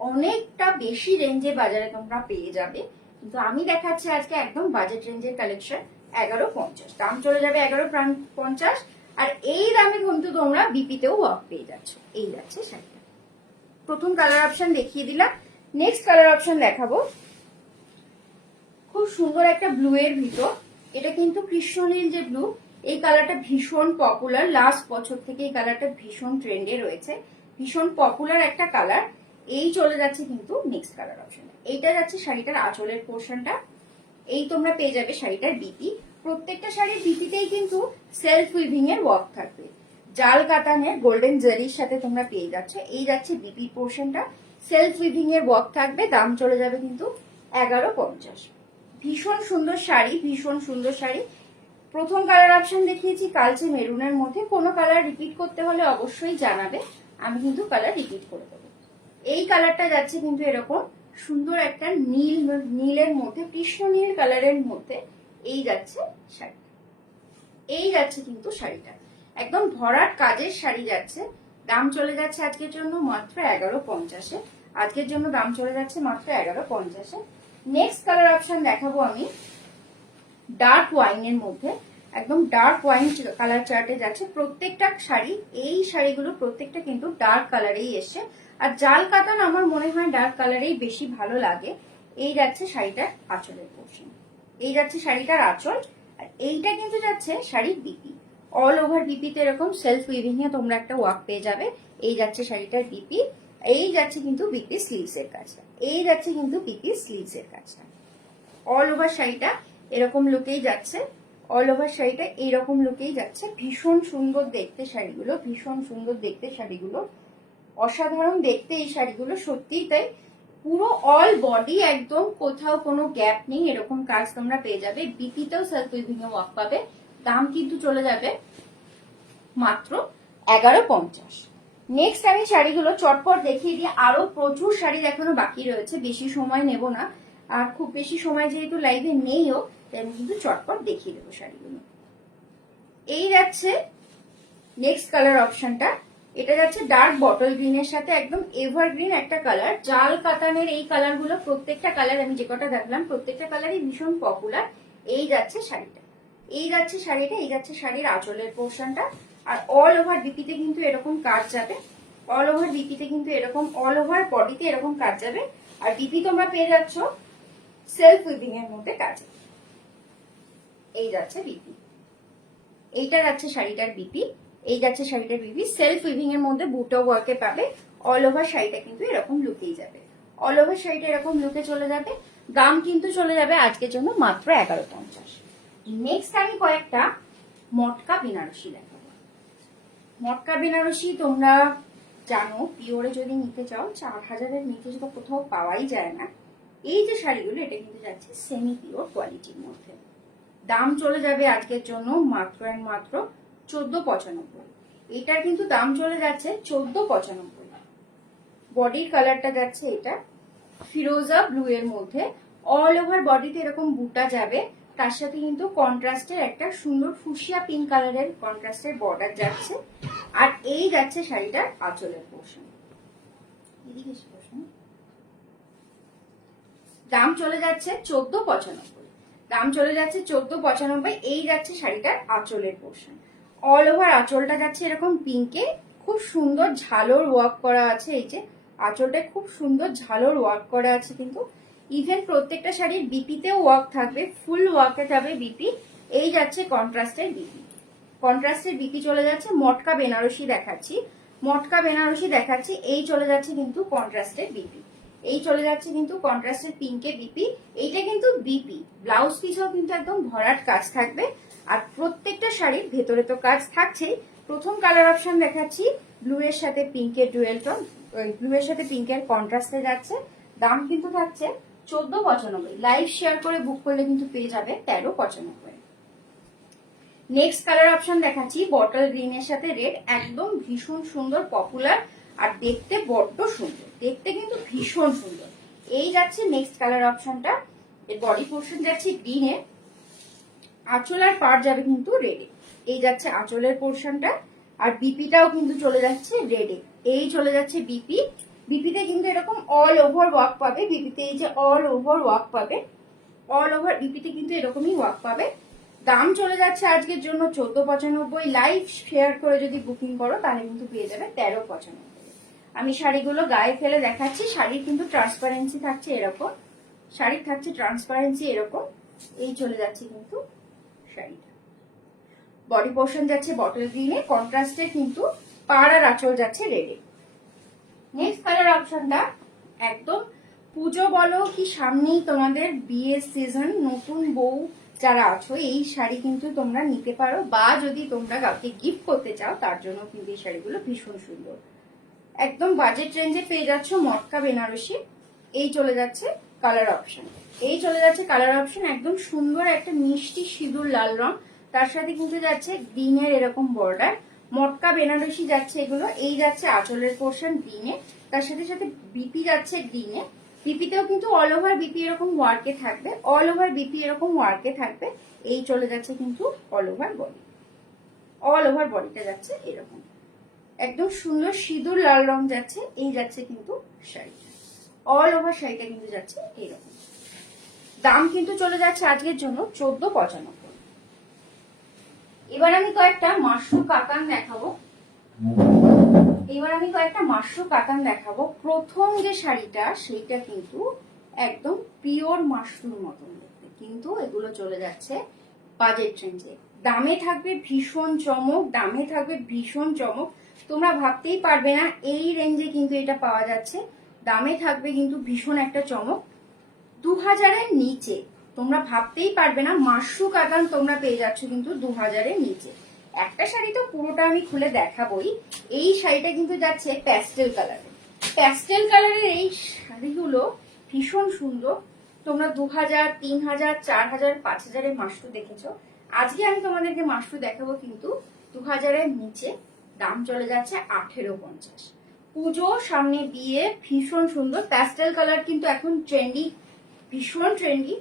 অনেকটা বেশি রেঞ্জে বাজারে তোমরা পেয়ে যাবে, কিন্তু আমি দেখাচ্ছি আজকে একদম বাজেট রেঞ্জের কালেকশন। 1150 দাম চলে যাবে, 1150। আর এই দামে কিন্তু তোমরা বিপিতেও ওয়ার্ক পেয়ে যাচ্ছ। এই যাচ্ছে শাড়িটা। প্রথম কালার অপশন দেখিয়ে দিলাম। নেক্সট কালার অপশন দেখাবো, খুব সুন্দর একটা ব্লু এর ভিতর। এটা কিন্তু কৃষ্ণনীল যে ব্লু, এই কালারটা ভীষণ পপুলার। লাস্ট বছর থেকে এই কালারটা ভীষণ ট্রেন্ডে রয়েছে, ভীষণ পপুলার একটা কালার। এই চলে যাচ্ছে কিন্তু নেক্সট কালার অপশন। এইটা যাচ্ছে শাড়িটার আঁচলের পোর্শনটা। এই তোমরা পেয়ে যাবে শাড়িটার বিপি। প্রত্যেকটা শাড়ির বিপিতেই কিন্তু সেলফ উইভিং এর ওয়ার্ক থাকবে, জাল কাতানের গোল্ডেন জারির সাথে তোমরা পেয়ে যাচ্ছ। এই যাচ্ছে বিপি পোর্শনটা, সেলফ উইভিং এর ওয়ার্ক থাকবে। দাম চলে যাবে কিন্তু 1150। ভীষণ সুন্দর শাড়ি, ভীষণ সুন্দর শাড়ি। প্রথম কালার অপশন দেখিয়েছি কালচে মেরুনের মধ্যে। কোনো কালার রিপিট করতে হলে অবশ্যই জানাবে, আমি কিন্তু কালার রিপিট করে দেবো। এই কালারটা যাচ্ছে কিন্তু এরকম সুন্দর একটা নীলের মধ্যে, কৃষ্ণ নীল কালারের মধ্যে এই যাচ্ছে শাড়ি। এই যাচ্ছে কিন্তু শাড়িটা একদম ভরাট কাজের শাড়ি যাচ্ছে। দাম চলে যাচ্ছে আজকের জন্য মাত্র 1150-এ। আজকের জন্য দাম চলে যাচ্ছে মাত্র 1150-এ। নেক্সট কালার অপশন দেখাবো আমি ডার্ক ওয়াইনের মধ্যে। একদম ডার্ক ওয়াইন কালার চার্টে যাচ্ছে প্রত্যেকটা শাড়ি। এই শাড়িগুলো প্রত্যেকটা কিন্তু ডার্ক কালারেই এসছে, আর জাল কাতান আমার মনে হয় ডার্ক কালারেই বেশি ভালো লাগে। এই যাচ্ছে শাড়িটার আঁচলের পোর্শন, এই যাচ্ছে শাড়িটার আঁচল। আর এইটা কিন্তু যাচ্ছে শাড়ির বিপি। অল ওভার বিপিতে এরকম সেলফ উইভিং এ তোমরা একটা ওয়ার্ক পেয়ে যাবে। এই যাচ্ছে শাড়িটার বিপি। এই যাচ্ছে কিন্তু বিপি স্লিভস এর কাজটা, এই যাচ্ছে কিন্তু বিপি স্লিভস এর কাজটা। অল ওভার শাড়িটা এরকম লুকেই যাচ্ছে, অল ওভার শাড়িটা এইরকম লুকেই যাচ্ছে। ভীষণ সুন্দর দেখতে শাড়িগুলো, ভীষণ সুন্দর দেখতে শাড়িগুলো, অসাধারণ দেখতে এই শাড়িগুলো, সত্যিই তাই। পুরো অল বডি একদম কোথাও কোনো গ্যাপ নেই, এরকম কাজ তোমরা পেয়ে যাবে। বিপিতেও সেলফ উইভিং এ ওয়ার্ক পাবে। দাম কিন্তু চলে যাবে মাত্র 1150। নেক্সট আমি শাড়িগুলো চটপট দেখিয়ে দিই। আরো প্রচুর শাড়ি দেখানো বাকি রয়েছে, বেশি সময় নেব না। আর খুব বেশি সময় যেহেতু লাইভে নেইও, তাই আমি কিন্তু চটপট দেখিয়ে দেবো শাড়িগুলো। এই যাচ্ছে নেক্সট কালার অপশনটা। এটা যাচ্ছে ডার্ক বটল গ্রিনের সাথে একদম এভারগ্রিন একটা কালার, জাল কাতানের। এই কালারগুলো প্রত্যেকটা কালার আমি যে কটা দেখলাম প্রত্যেকটা কালারই ভীষণ পপুলার। এই যাচ্ছে শাড়িটা, এই যাচ্ছে শাড়িটা, এই যাচ্ছে শাড়ির আঁচলের পোর্শনটা। আর অল ওভার বিপিতে কিন্তু এরকম কাজ যাবে, অল ওভার বিপিতে কিন্তু এরকম, অল ওভার বডিতে এরকম কাজ যাবে। আর বিপি তোমরা পেয়ে যাচ্ছ সেলফ উইভিং এর মধ্যে কাজ। এই যাচ্ছে বিপি, এইটা যাচ্ছে শাড়িটার বিপি। এই যাচ্ছে শাড়িটার বিপি, সেলফ উইভিং এর মধ্যে বুটো ওয়ার্কে পাবে। অল ওভার শাড়িটা কিন্তু এরকম লুকেই যাবে, অল ওভার শাড়িটা এরকম লুকে চলে যাবে। দাম কিন্তু চলে যাবে আজকের জন্য মাত্র 1150। নেক্সট আমি কয়েকটা মটকা বেনারসি দেখাবো। মটকা বেনারসি তোমরা জানো পিওরে যদি নিতে চাও 4000-এর নিচে তো কোথাও পাওয়াই যায় না। এই যে শাড়িগুলো এটা কিন্তু যাচ্ছে সেমি পিওর কোয়ালিটির মধ্যে। দাম চলে যাবে আজকের জন্য মাত্র এন্ড মাত্র 1495। এটার কিন্তু দাম চলে যাচ্ছে 1495। বডির কালারটা যাচ্ছে এটা ফিরোজা ব্লু এর মধ্যে। অল ওভার বডিতে এরকম বুটা যাবে, তার সাথে কিন্তু কন্ট্রাস্টের একটা সুন্দর ফুসিয়া পিঙ্ক কালারের কন্ট্রাস্টের বর্ডার যাচ্ছে। আর এই যাচ্ছে শাড়িটার আঁচলের পোর্শন। দাম চলে যাচ্ছে 1495। দাম চলে যাচ্ছে 1495। এই যাচ্ছে শাড়িটার আঁচলের পোর্শন। অল ওভার আঁচলটা যাচ্ছে এরকম পিঙ্কে, খুব সুন্দর ঝালোর ওয়ার্ক করা আছে। এই যে আঁচলটা খুব সুন্দর ঝালোর ওয়ার্ক করা আছে কিন্তু। ইভেন প্রত্যেকটা শাড়ির বিপিতেও ওয়ার্ক থাকবে, ফুল ওয়ার্কে যাবে বিপি। এই যাচ্ছে কন্ট্রাস্টের বিপি, কন্ট্রাস্টের বিপি চলে যাচ্ছে। মটকা বেনারসি দেখাচ্ছি, মটকা বেনারসি দেখাচ্ছি। এই চলে যাচ্ছে কিন্তু কন্ট্রাস্টের বিপি, এই চলে যাচ্ছে কিন্তু কন্ট্রাস্টের পিঙ্কে বিপি। এইটা কিন্তু বিপি, ব্লাউজ পিসও কিন্তু একদম ভরাট কাজ থাকবে। আর প্রত্যেকটা শাড়ির ভেতরে তো কাজ থাকছেই। প্রথম কালার অপশন দেখাচ্ছি ব্লু এর সাথে পিঙ্কের ডুয়েল টোন, ব্লু এর সাথে পিঙ্কের কন্ট্রাস্টে যাচ্ছে। দাম কিন্তু থাকছে 1495। লাইভ শেয়ার করে বুক করলে কিন্তু পেয়ে যাবে 1395। নেক্সট কালার অপশন দেখাচ্ছি বটল গ্রিন এর সাথে রেড, একদম ভীষণ সুন্দর পপুলার। আর দেখতে বড্ড সুন্দর, দেখতে কিন্তু ভীষণ সুন্দর। এই যাচ্ছে নেক্সট কালার অপশনটা। এর বডি পোর্শন যাচ্ছে গ্রিনে, আঁচল আর পাড় যাবে কিন্তু রেডে। এই যাচ্ছে আঁচলের পোর্শনটা, আর বিপিটাও কিন্তু চলে যাচ্ছে রেডে। এই চলে যাচ্ছে বিপি, বিপিতে কিন্তু এরকম অল ওভার ওয়ার্ক পাবে। বিপিতে এই যে অল ওভার ওয়ার্ক পাবে, অল ওভার বিপিতে কিন্তু এরকমই ওয়ার্ক পাবে। দাম চলে যাচ্ছে আজকের জন্য 1495। লাইভ শেয়ার করে যদি বুকিং করো তাহলে কিন্তু পেয়ে যাবে 1395। আমি শাড়িগুলো গায়ে ফেলে দেখাচ্ছি। শাড়ির কিন্তু ট্রান্সপারেন্সি থাকছে এরকম, শাড়ির থাকছে ট্রান্সপারেন্সি এরকম। এই চলে যাচ্ছে কিন্তু শাড়িটা, বডি পোর্শন যাচ্ছে বটল গ্রিনে, কন্ট্রাস্টে কিন্তু পাড় আর আঁচল যাচ্ছে রেডে। নেক্সট কালার অপশনটা একদম পুজো বলো কি সামনেই তোমাদের বিয়ের সিজন, নতুন বউ যারা আছো এই শাড়ি কিন্তু তোমরা নিতে পারো, বা যদি তোমরা কাউকে গিফট করতে চাও তার জন্য কিন্তু এই শাড়িগুলো ভীষণ সুন্দর। একদম বাজেট রেঞ্জে পেয়ে যাচ্ছ মটকা বেনারসি। এই চলে যাচ্ছে কালার অপশন, এই চলে যাচ্ছে কালার অপশন। একদম সুন্দর একটা মিষ্টি সিঁদুর লাল রং, তার সাথে কিন্তু যাচ্ছে গ্রিনের এরকম বর্ডার, মটকা বেনারসি যাচ্ছে এগুলো। এই যাচ্ছে আঁচলের পোর্শন গ্রিনে, তার সাথে সাথে বিপি যাচ্ছে গ্রিনে। বিপিতেও কিন্তু অল ওভার বিপি এরকম ওয়ার্কে থাকবে, অল ওভার বিপি এরকম ওয়ার্কে থাকবে। এই চলে যাচ্ছে কিন্তু all over body, all over বডিটা যাচ্ছে এরকম একদম সুন্দর সিঁদুর লাল রং যাচ্ছে। এই যাচ্ছে কিন্তু শাড়িটা, অল ওভার শাড়িটা কিন্তু যাচ্ছে এইরকম। দাম কিন্তু চলে যাচ্ছে আজকের জন্য 1495। এবার আমি কয়েকটা মাশরু কাতান দেখাবো, প্রথম যে শাড়িটা সেইটা কিন্তু একদম পিওর মাশরুর মতন দেখতে, কিন্তু এগুলো চলে যাচ্ছে বাজেট রেঞ্জে। দামে থাকবে ভীষণ চমক, দামে থাকবে ভীষণ চমক। তোমরা ভাবতেই পারবে না এই রেঞ্জে কিন্তু এটা পাওয়া যাচ্ছে। দামে থাকবে কিন্তু ভীষণ একটা চমক। 2000-এর নিচে তোমরা ভাবতেই পারবে না মাশরু কাতান তোমরা পেয়ে যাচ্ছ কিন্তু 2000-এর নিচে। একটা শাড়ি তো পুরোটা আমি খুলে দেখাবোই। এই শাড়িটা কিন্তু যাচ্ছে প্যাস্টেল কালারে, প্যাস্টেল কালারের এই শাড়িগুলো ভীষণ সুন্দর। তোমরা 2000, 3000, 4000, 5000-এর মাশরু দেখেছো, আজকে আমি তোমাদেরকে মাশরু দেখাবো কিন্তু 2000-এর নিচে। দাম চলে যাচ্ছে 1850। পুজো সামনে বিয়ে, ভীষণ সুন্দর প্যাস্টেল কালার কিন্তু এখন ট্রেন্ডি, ভীষণ ট্রেন্ডি।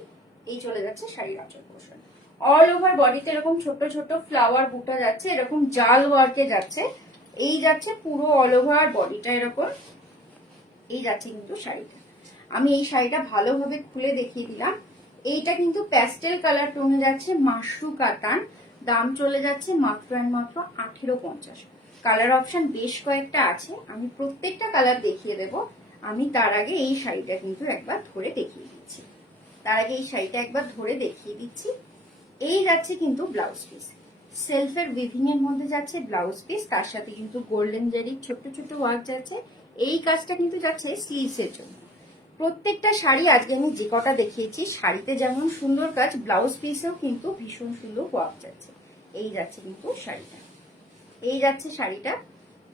এই চলে যাচ্ছে শাড়ির আঁচল পোর্শন, অল ওভার বডিতে এরকম ছোট ছোট ফ্লাওয়ার বুটা যাচ্ছে, এরকম জাল ওয়ার্কে যাচ্ছে। এই যাচ্ছে পুরো অল ওভার বডিটা এরকম। এই যাচ্ছে কিন্তু শাড়িটা, আমি এই শাড়িটা ভালোভাবে খুলে দেখিয়ে দিলাম। এইটা কিন্তু প্যাস্টেল কালার টোনে যাচ্ছে মাশরু কাতান। দাম চলে যাচ্ছে মাত্র আর মাত্র 1850। কালার অপশন বেশ কয়েকটা আছে, আমি প্রত্যেকটা কালার দেখিয়ে দেব। আমি তার আগে এই শাড়িটা কিন্তু একবার ধরে দেখিয়ে দিচ্ছি, এই যাচ্ছে কিন্তু ব্লাউজ পিস, সেলফের উইভিং এর মধ্যে যাচ্ছে ব্লাউজ পিস, তার সাথে কিন্তু গোল্ডেন জারির ছোট ছোট ওয়ার্ক যাচ্ছে। এই কাজটা কিন্তু যাচ্ছে স্লিভস এর জন্য। প্রত্যেকটা শাড়ি আজকে আমি যে কটা দেখিয়েছি শাড়িতে যেমন সুন্দর কাজ, ব্লাউজ পিসেও কিন্তু ভীষণ সুন্দর ওয়ার্ক যাচ্ছে। এই যাচ্ছে কিন্তু শাড়িটা, এই যাচ্ছে শাড়িটা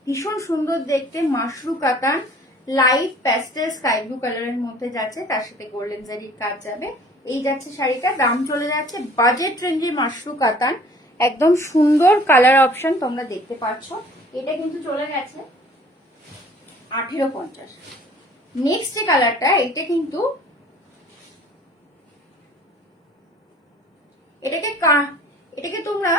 ভীষণ সুন্দর দেখতে, মাশরু কাতান লাইট প্যাস্টেল স্কাই ব্লু কালারের মধ্যে যাচ্ছে, তার সাথে গোল্ডেন জারির কাজ যাবে। এই যাচ্ছে শাড়িটা, দাম চলে যাচ্ছে বাজেট রেঞ্জের মাশরু কাতান, একদম সুন্দর কালার অপশন তোমরা দেখতে পাচ্ছ। এটা কিন্তু চলে গেছে 1850। নেক্সট যে কালারটা, এটা কিন্তু এটাকে তোমরা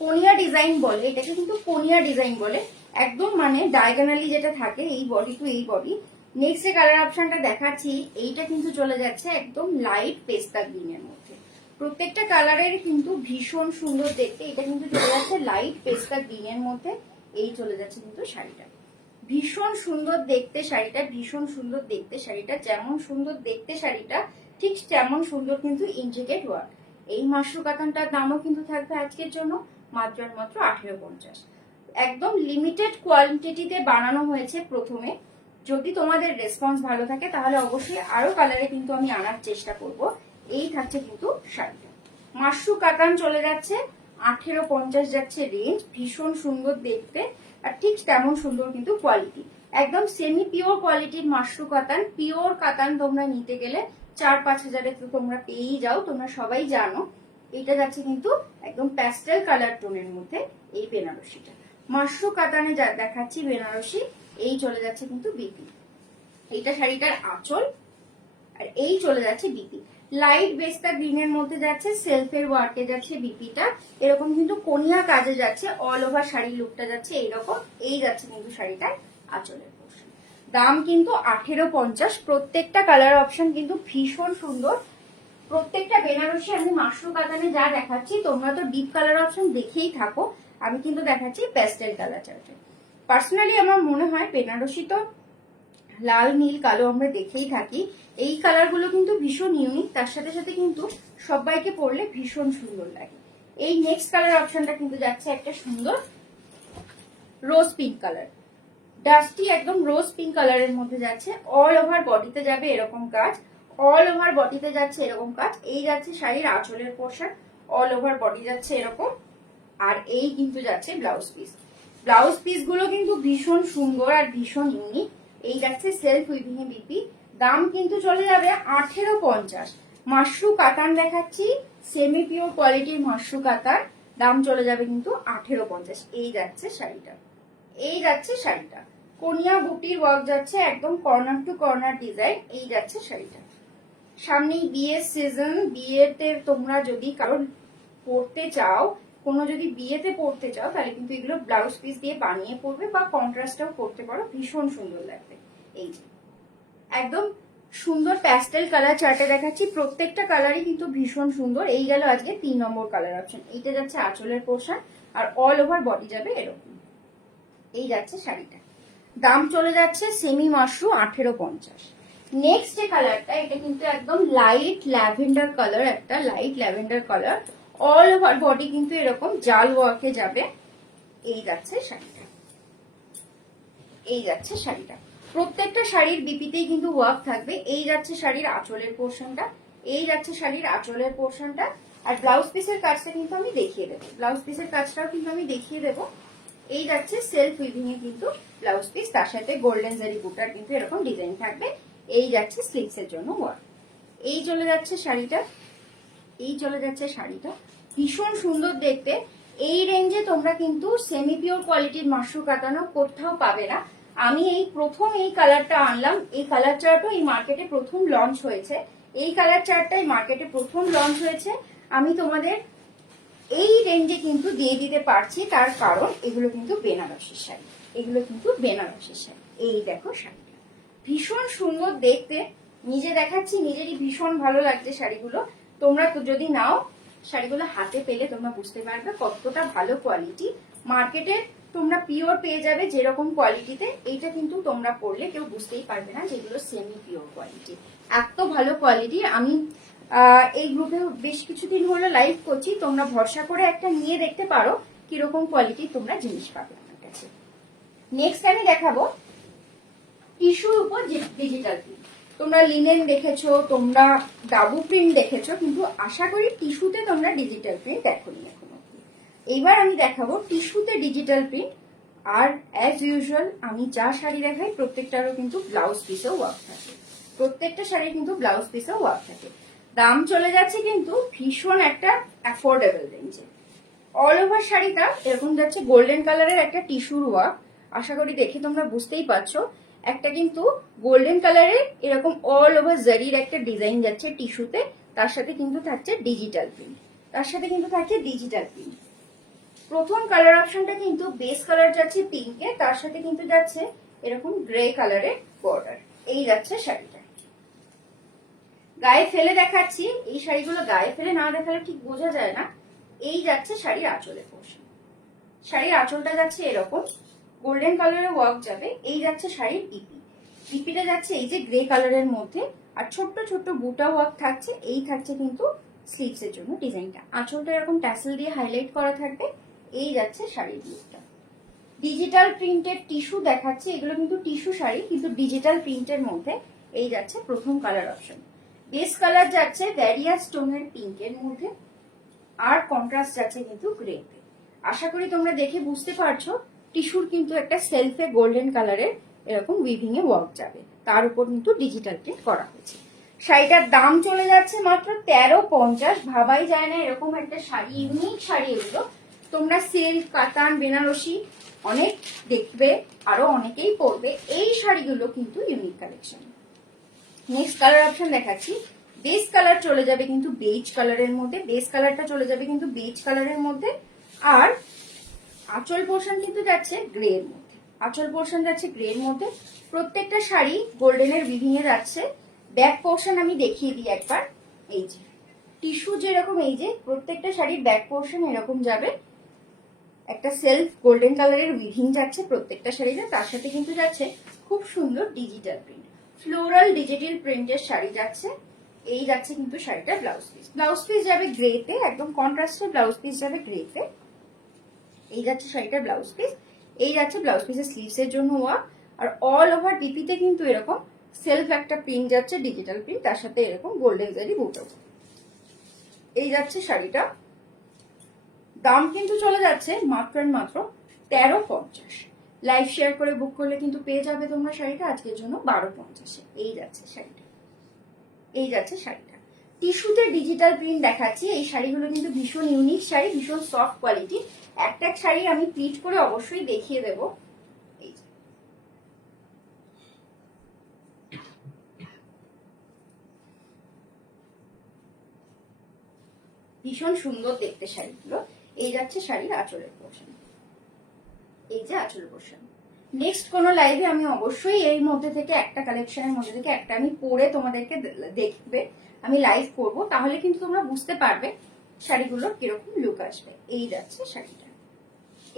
কোনিয়া ডিজাইন বলে, এটাকে কিন্তু কোনিয়া ডিজাইন বলে। একদম মানে ডায়াগোনালি যেটা থাকে এই বডি টু এই বডি। নেক্সট যে কালার অপশনটা দেখাচ্ছি, এইটা কিন্তু চলে যাচ্ছে একদম লাইট পেস্তা গ্রিনের মধ্যে। প্রত্যেকটা কালারের কিন্তু ভীষণ সুন্দর দেখতে। এটা কিন্তু চলে যাচ্ছে লাইট পেস্তা গ্রিনের মধ্যে। এই চলে যাচ্ছে কিন্তু শাড়িটা, ভীষণ সুন্দর দেখতে শাড়িটা, ভীষণ সুন্দর দেখতে শাড়িটা। যেমন সুন্দর দেখতে শাড়িটা ঠিক তেমন সুন্দর কিন্তু ইন্ট্রিকেট ওয়ার্ক। এই মাশরু কাতানটার দামও কিন্তু থাকবে আজকের জন্য মাত্র আর মাত্র 1850। একদম লিমিটেড কোয়ান্টিটিতে বানানো হয়েছে প্রথমে। যদি তোমাদের রেসপন্স ভালো থাকে তাহলে অবশ্যই আরো কালারে কিন্তু আমি আনার চেষ্টা করব। এই থাকছে কিন্তু শাড়িটা, মাশরু কাতান চলে যাচ্ছে 1850 যাচ্ছে রেঞ্জ। ভীষণ সুন্দর দেখতে আর ঠিক তেমন সুন্দর কিন্তু কোয়ালিটি, একদম সেমি পিওর কোয়ালিটির মাশরু কাতান। পিওর কাতান তোমরা নিতে গেলে 4-5 হাজারে তো তোমরা পেয়েই যাও, তোমরা সবাই জানো। এটা যাচ্ছে কিন্তু একদম প্যাস্টেল কালার টোনের মধ্যে এই বেনারসিটা, মাশরু কাতানে যা দেখাচ্ছি বেনারসি। এই চলে যাচ্ছে কিন্তু বিপি, এইটা শাড়িটার আঁচল, আর এই চলে যাচ্ছে বিপি। লাইট বেস্তা গ্রিনের মধ্যে যাচ্ছে, সেলফের ওয়ার্কে যাচ্ছে বিপিটা, এরকম কিন্তু কোনিয়া কাজে যাচ্ছে, অল ওভার শাড়ির লুকটা যাচ্ছে এইরকম। এই যাচ্ছে কিন্তু শাড়িটায় আঁচলের পোর্শন। দাম কিন্তু 1850। প্রত্যেকটা কালার অপশন কিন্তু ভীষণ সুন্দর। প্রত্যেকটা বেনারসি আমি মাশরু কাতানে যা দেখাচ্ছি তোমরা তো ডিপ কালার অপশন দেখেই থাকো, আমি কিন্তু দেখাচ্ছি প্যাস্টেল কালার চার্টে। পার্সোনালি আমার মনে হয় বেনারসি তো লাল নীল কালো আমরা দেখেই থাকি, এই কালার গুলো কিন্তু ভীষণ ইউনিক, তার সাথে সাথে কিন্তু সবাইকে পরলে ভীষণ সুন্দর লাগে। এই নেক্সট কালার অপশনটা কিন্তু যাচ্ছে একটা সুন্দর রোজ পিঙ্ক কালার, ডাস্টি একদম রোজ পিঙ্ক কালারের মধ্যে যাচ্ছে, অল ওভার বডিতে যাবে এরকম কাজ, অল ওভার বডিতে যাচ্ছে এরকম কাজ। এই যাচ্ছে শাড়ির আঁচলের পোর্শন, অল ওভার বডি যাচ্ছে এরকম, আর এই কিন্তু যাচ্ছে ব্লাউজ পিস। ব্লাউজ পিস গুলো কিন্তু ভীষণ সুন্দর আর ভীষণ ইউনিক। এই যাচ্ছে সেলফ উইভিং এ বিপি, দাম কিন্তু চলে যাবে 1850। মাশরু কাতান দেখাচ্ছি, সেমি পিওর কোয়ালিটির মাশরু কাতান, দাম চলে যাবে কিন্তু 1850। এই যাচ্ছে শাড়িটা, এই যাচ্ছে শাড়িটা কোনিয়া বুটির ওয়ার্ক যাচ্ছে একদম কর্নার টু কর্নার ডিজাইন। এই যাচ্ছে শাড়িটা। সামনেই বিয়ের সিজন, বিয়েতে তোমরা যদি কারণ পড়তে চাও, কোনো যদি বিয়েতে পড়তে চাও তাহলে কিন্তু এগুলো ব্লাউজ পিস দিয়ে বানিয়ে পরবে বা কন্ট্রাস্টটাও করতে পারো, ভীষণ সুন্দর লাগবে। এই যে একদম সুন্দর প্যাস্টেল কালার চার্টে দেখাচ্ছি, প্রত্যেকটা কালারই কিন্তু ভীষণ সুন্দর। এই গেল আজকে 3 নম্বর কালার অপশন। এইটা যাচ্ছে আঁচলের পোর্শন আর অল ওভার বডি যাবে এরকম। এই যাচ্ছে শাড়িটা, দাম চলে যাচ্ছে সেমি মাশরু 1850। নেক্সট যে কালারটা, এটা কিন্তু একদম লাইট ল্যাভেন্ডার কালার, একটা light lavender colour, all over body কিন্তু এরকম জাল ওয়ার্কে যাবে। এই যাচ্ছে শাড়িটা, এই যাচ্ছে শাড়িটা, প্রত্যেকটা শাড়ির বিপিতেই কিন্তু ওয়ার্ক থাকবে। এই যাচ্ছে শাড়ির আঁচলের পোর্শনটা, এই যাচ্ছে শাড়ির আঁচলের পোর্শনটা, আর ব্লাউজ পিসের কাজটা কিন্তু আমি দেখিয়ে দেবো, ব্লাউজ পিসের কাজটাও কিন্তু আমি দেখিয়ে দেবো। এই যাচ্ছে সেলফ উইভিং এ কিন্তু ব্লাউজ পিস, তার সাথে গোল্ডেন জারি বুটার কিন্তু এরকম ডিজাইন থাকবে। এই যাচ্ছে স্লিভস এর জন্য ওয়ার্ক। এই চলে যাচ্ছে শাড়িটা, এই চলে যাচ্ছে শাড়িটা, ভীষণ সুন্দর দেখতে। এই রেঞ্জে তোমরা কিন্তু সেমি পিওর কোয়ালিটির মাশরু কাটানো কোথাও পাবে না। আমি এই প্রথম এই কালারটা আনলাম, এই কালার চার্টও এই মার্কেটে প্রথম লঞ্চ হয়েছে, এই কালার চার্টটা এই মার্কেটে প্রথম লঞ্চ হয়েছে। আমি তোমাদের এই রেঞ্জে কিন্তু দিয়ে দিতে পারছি, তার কারণ এগুলো কিন্তু বেনারসির শাড়ি, এগুলো কিন্তু বেনারসির শাড়ি। এই দেখো শাড়িটা ভীষণ সুন্দর দেখতে, নিজে দেখাচ্ছি নিজেরই ভীষণ ভালো লাগছে শাড়িগুলো। তোমরা তো যদি নাও শাড়িগুলো হাতে পেলে তোমরা বুঝতে পারবে কতটা ভালো কোয়ালিটি। মার্কেটে তোমরা পিওর পেয়ে যাবে যেরকম কোয়ালিটিতে, এইটা কিন্তু তোমরা পরলে কেউ বুঝতেই পারবে না যেগুলো সেমি পিওর কোয়ালিটি, এত ভালো কোয়ালিটি। আমি এই গ্রুপে বেশ কিছুদিন হলো লাইভ করছি, তোমরা ভরসা করে একটা নিয়ে দেখতে পারো কিরকম কোয়ালিটি তোমরা জিনিস পাবে আমার কাছে। নেক্সট আমি দেখাবো টিস্যুর উপর ডিজিটাল প্রিন্ট। তোমরা লিনেন দেখেছো, তোমরা ডাবু প্রিন্ট দেখেছো, কিন্তু আশা করি টিস্যুতে তোমরা ডিজিটাল প্রিন্ট দেখোনি এখনো। এইবার আমি দেখাবো টিস্যুতে ডিজিটাল প্রিন্ট, আর অ্যাজ ইউজুয়াল আমি যা শাড়ি দেখাই প্রত্যেকটারও কিন্তু ব্লাউজ পিসেও ওয়ার্ক থাকে, প্রত্যেকটা শাড়ির কিন্তু ব্লাউজ পিসেও ওয়ার্ক থাকে। দাম চলে যাচ্ছে কিন্তু ভীষণ একটা অ্যাফোর্ডেবল রেঞ্জে। অল ওভার শাড়িটা এরকম যাচ্ছে গোল্ডেন কালারের একটা টিস্যুর ওয়ার্ক, আশা করি দেখে তোমরা বুঝতেই পারছো। একটা কিন্তু গোল্ডেন কালারের এরকম অল ওভার জারির একটা ডিজাইন যাচ্ছে টিস্যুতে, তার সাথে কিন্তু থাকছে ডিজিটাল প্রিন্ট, তার সাথে কিন্তু থাকছে ডিজিটাল প্রিন্ট। প্রথম কালার অপশনটা কিন্তু বেস কালার যাচ্ছে পিঙ্কে, তার সাথে কিন্তু যাচ্ছে এরকম গ্রে কালারের বর্ডার। এই যাচ্ছে শাড়িটা, গায়ে ফেলে দেখাচ্ছি, এই শাড়িগুলো গায়ে ফেলে না দেখালে ঠিক বোঝা যায় না। এই যাচ্ছে শাড়ির আঁচলের পোর্শন, শাড়ির আঁচলটা যাচ্ছে এরকম গোল্ডেন কালারের ওয়ার্ক যাবে। এই যাচ্ছে শাড়ির ইপি, ইপিটা যাচ্ছে এই যে গ্রে কালারের মধ্যে, আর ছোট্ট ছোট্ট বুটা ওয়ার্ক থাকছে। এই থাকছে কিন্তু স্লিভস এর জন্য ডিজাইনটা, আঁচলটা এরকম ট্যাসেল দিয়ে হাইলাইট করা থাকবে। এই যাচ্ছে শাড়ির লুকটা, ডিজিটাল প্রিন্টের টিস্যু দেখাচ্ছে, এগুলো কিন্তু টিস্যু শাড়ি কিন্তু ডিজিটাল প্রিন্টের মধ্যে। এই যাচ্ছে প্রথম কালার অপশন, বেস কালার যাচ্ছে ভ্যারিয়াস টোনের পিঙ্কের মধ্যে, আর কন্ট্রাস্ট যাচ্ছে কিন্তু গ্রেতে। আশা করি তোমরা দেখে বুঝতে পারছো টিস্যুর কিন্তু একটা সেলফে গোল্ডেন কালারের এরকম উইভিং এ ওয়ার্ক যাবে, তার উপর কিন্তু ডিজিটাল প্রিন্ট করা হয়েছে। শাড়িটার দাম চলে যাচ্ছে মাত্র 1350। ভাবাই যায় না এরকম একটা শাড়ি, ইউনিক শাড়ি এগুলো। তোমরা সিল্ক কাতান বেনারসি অনেক দেখবে, আরো অনেকেই পরবে, এই শাড়িগুলো কিন্তু unique collection. Next colour option দেখাচ্ছি বেস কালার চলে যাবে কিন্তু বেজ কালারের মধ্যে, বেস কালারটা চলে যাবে কিন্তু বেজ কালারের মধ্যে। আর আঁচল পোর্শন কিন্তু যাচ্ছে গ্রে এর মধ্যে, আঁচল পোর্শন যাচ্ছে গ্রে এর মধ্যে। প্রত্যেকটা শাড়ি গোল্ডেনের উইভিং এ যাচ্ছে। ব্যাক পোর্শন আমি দেখিয়ে দিই একবার। এই যে টিস্যু যেরকম, এই যে প্রত্যেকটা শাড়ির ব্যাক পোর্শন এরকম যাবে, একটা সেলফ গোল্ডেন কালারের উইভিং যাচ্ছে প্রত্যেকটা শাড়িতে। তার সাথে কিন্তু যাচ্ছে খুব সুন্দর ডিজিটাল প্রিন্ট, ফ্লোরাল ডিজিটাল প্রিন্টের শাড়ি যাচ্ছে। এই যাচ্ছে কিন্তু শাড়িটা ব্লাউজ পিস, ব্লাউজ পিস যাবে গ্রেতে, একদম কন্ট্রাস্টে ব্লাউজ পিস যাবে গ্রেতে। এই যাচ্ছে শাড়িটার ব্লাউজ পিস। এই যাচ্ছে ব্লাউজ পিসের স্লিভস এর জন্য ওয়ার্ক। আর অল ওভার ডিপিতে কিন্তু এরকম সেলফ একটা প্রিন্ট যাচ্ছে, ডিজিটাল প্রিন্ট, তার সাথে এরকম গোল্ডেন জারি বুটো। এই যাচ্ছে শাড়িটা। দাম কিন্তু চলে যাচ্ছে মাত্র মাত্র 1350। লাইভ শেয়ার করে বুক করলে কিন্তু পেয়ে যাবে তোমরা শাড়িটা আজকের জন্য 1250। এই যাচ্ছে শাড়িটা, এই যাচ্ছে শাড়িটা। টিস্যুতে ডিজিটাল প্রিন্ট দেখাচ্ছি। এই শাড়িগুলো কিন্তু ভীষণ ইউনিক শাড়ি, ভীষণ সফট কোয়ালিটি। একটা শাড়ি আমি প্লিট করে অবশ্যই দেখিয়ে দেব। এই যে ভীষণ সুন্দর দেখতে শাড়িগুলো। এই যাচ্ছে শাড়ির আঁচলের পোর্শন, এই যে আঁচল পোর্শন। নেক্সট কোন লাইভে আমি অবশ্যই এর মধ্যে থেকে একটা কালেকশনের মধ্যে থেকে একটা আমি পরে তোমাদেরকে দেখবে আমি লাইভ করব, তাহলে কিন্তু তোমরা বুঝতে পারবে শাড়িগুলোর কিরকম লুক আসবে। এই যাচ্ছে শাড়িটা,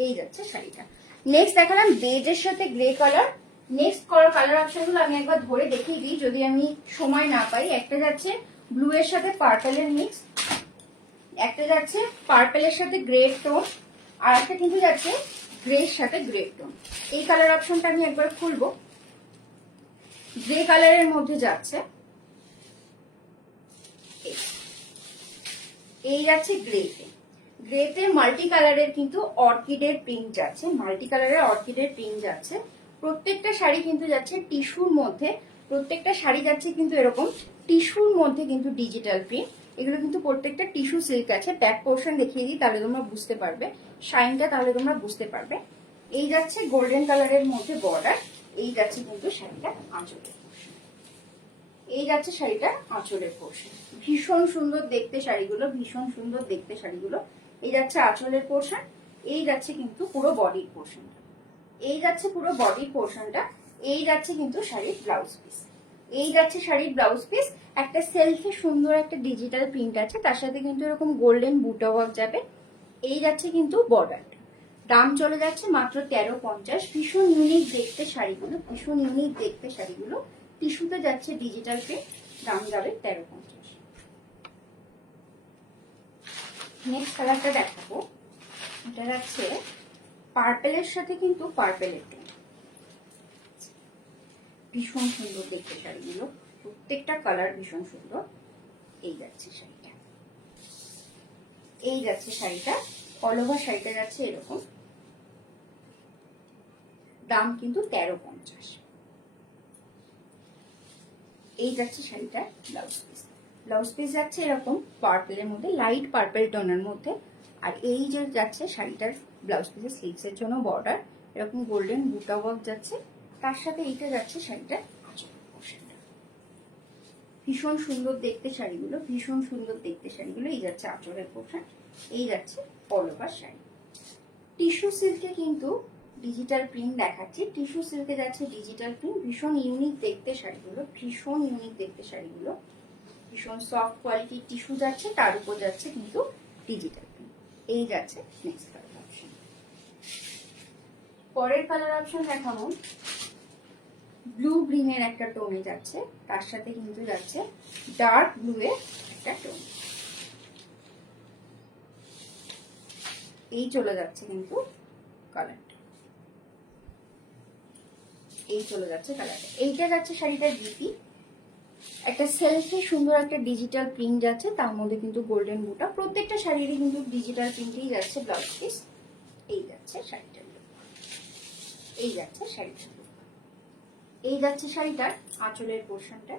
এই যাচ্ছে শাড়িটা। নেক্সট দেখালাম বেজের সাথে গ্রে কালার। নেক্সট কালার অপশনগুলো আমি একবার ধরে দেখিয়ে দিই যদি আমি সময় না পাই। একটা যাচ্ছে ব্লু এর সাথে পার্পেলের মিক্স, একটা যাচ্ছে পার্পেলের সাথে গ্রে টোন, আর একটা কিন্তু যাচ্ছে গ্রে এর সাথে গ্রে টোন। এই কালার অপশনটা আমি একবার খুলবো। গ্রে কালারের মধ্যে যাচ্ছে, এই যাচ্ছে গ্রেতে। গ্রেতে মাল্টি কালারের কিন্তু অর্কিডের প্রিন্ট যাচ্ছে, মাল্টি কালারের অর্কিডের প্রিন্ট যাচ্ছে। প্রত্যেকটা শাড়ি কিন্তু যাচ্ছে টিস্যুর মধ্যে, প্রত্যেকটা শাড়ি যাচ্ছে কিন্তু এরকম টিস্যুর মধ্যে কিন্তু ডিজিটাল প্রিন্ট। এগুলো কিন্তু প্রত্যেকটা টিস্যু সিল্ক আছে। ব্যাক পোর্শন দেখিয়ে দিই তাহলে তোমরা বুঝতে পারবে শাইনটা, তাহলে তোমরা বুঝতে পারবে। এই যাচ্ছে গোল্ডেন কালারের মধ্যে বর্ডার। এই যাচ্ছে কিন্তু শাড়িটা আঁচলের পোর্শন, এই যাচ্ছে শাড়িটা আঁচলের পোর্শন। ভীষণ সুন্দর দেখতে শাড়িগুলো, ভীষণ সুন্দর দেখতে শাড়িগুলো। এই যাচ্ছে আঁচলের পোর্শন, এই যাচ্ছে কিন্তু পুরো বডির পোর্শনটা, এই যাচ্ছে পুরো বডির পোর্শনটা। এই যাচ্ছে কিন্তু শাড়ির ব্লাউজ পিস, এই যাচ্ছে শাড়ির ব্লাউজ পিস। একটা সেলফে সুন্দর একটা ডিজিটাল প্রিন্ট আছে, তার সাথে কিন্তু এরকম গোল্ডেন বুটা ওয়ার্ক যাবে। এই যাচ্ছে কিন্তু বর্ডারটা। দাম চলে যাচ্ছে মাত্র 1350। ভীষণ ইউনিক দেখতে শাড়িগুলো, ভীষণ ইউনিক দেখতে শাড়িগুলো। টিস্যুতে যাচ্ছে ডিজিটাল প্রিন্ট, দাম যাবে 1350। নেক্সট কালারটা দেখাবো, এটা যাচ্ছে পার্পেলের সাথে কিন্তু পার্পেলের প্রিন্ট। ভীষণ সুন্দর দেখতে শাড়িগুলো, প্রত্যেকটা কালার ভীষণ সুন্দর। এই যাচ্ছে শাড়িটা, এই যাচ্ছে শাড়িটা। অল ওভার শাড়িটা যাচ্ছে এরকম, দাম কিন্তু 1350। এই যাচ্ছে শাড়িটা ব্লাউজ পিস, ব্লাউজ পিস যাচ্ছে এরকম পার্পেলের মধ্যে, লাইট পার্পেল টোনের মধ্যে। আর এই যে যাচ্ছে শাড়িটার ব্লাউজ পিসের স্লিভস এর জন্য বর্ডার, এরকম গোল্ডেন বুটা ওয়ার্ক যাচ্ছে। তার সাথে এইটা যাচ্ছে শাড়িটা আঁচলের পোর্শনটা। ভীষণ সুন্দর দেখতে শাড়িগুলো, ভীষণ সুন্দর দেখতে শাড়িগুলো। এই যাচ্ছে আঁচলের পোর্শন, এই যাচ্ছে অল ওভার শাড়ি। টিস্যু সিল্কে কিন্তু ডিজিটাল প্রিন্ট দেখাচ্ছি, টিস্যু সিল্কে যাচ্ছে ডিজিটাল প্রিন্ট। ভীষণ ইউনিক দেখতে শাড়িগুলো, ভীষণ ইউনিক দেখতে শাড়িগুলো। ভীষণ সফট কোয়ালিটির টিস্যু যাচ্ছে, তার উপর যাচ্ছে কিন্তু ডিজিটাল প্রিন্ট। এই যাচ্ছে নেক্সট কালার অপশন। পরের কালার অপশন দেখাবো ব্লু গ্রিনের একটা টোনে যাচ্ছে, তার সাথে কিন্তু যাচ্ছে ডার্ক ব্লু এর একটা টোন। এই চলে যাচ্ছে কিন্তু কালারটা, এই চলে যাচ্ছে কালারটা। এইটা যাচ্ছে শাড়িটার ডিপি, একটা সেলফি সুন্দর একটা ডিজিটাল প্রিন্ট যাচ্ছে, তার মধ্যে কিন্তু গোল্ডেন বুটা। প্রত্যেকটা শাড়িরই কিন্তু ডিজিটাল প্রিন্টেই যাচ্ছে ব্লাউজ পিস। এই যাচ্ছে শাড়িটার লুক, এই যাচ্ছে শাড়িটার লুক। এই যাচ্ছে শাড়িটার আঁচলের পোর্শনটা,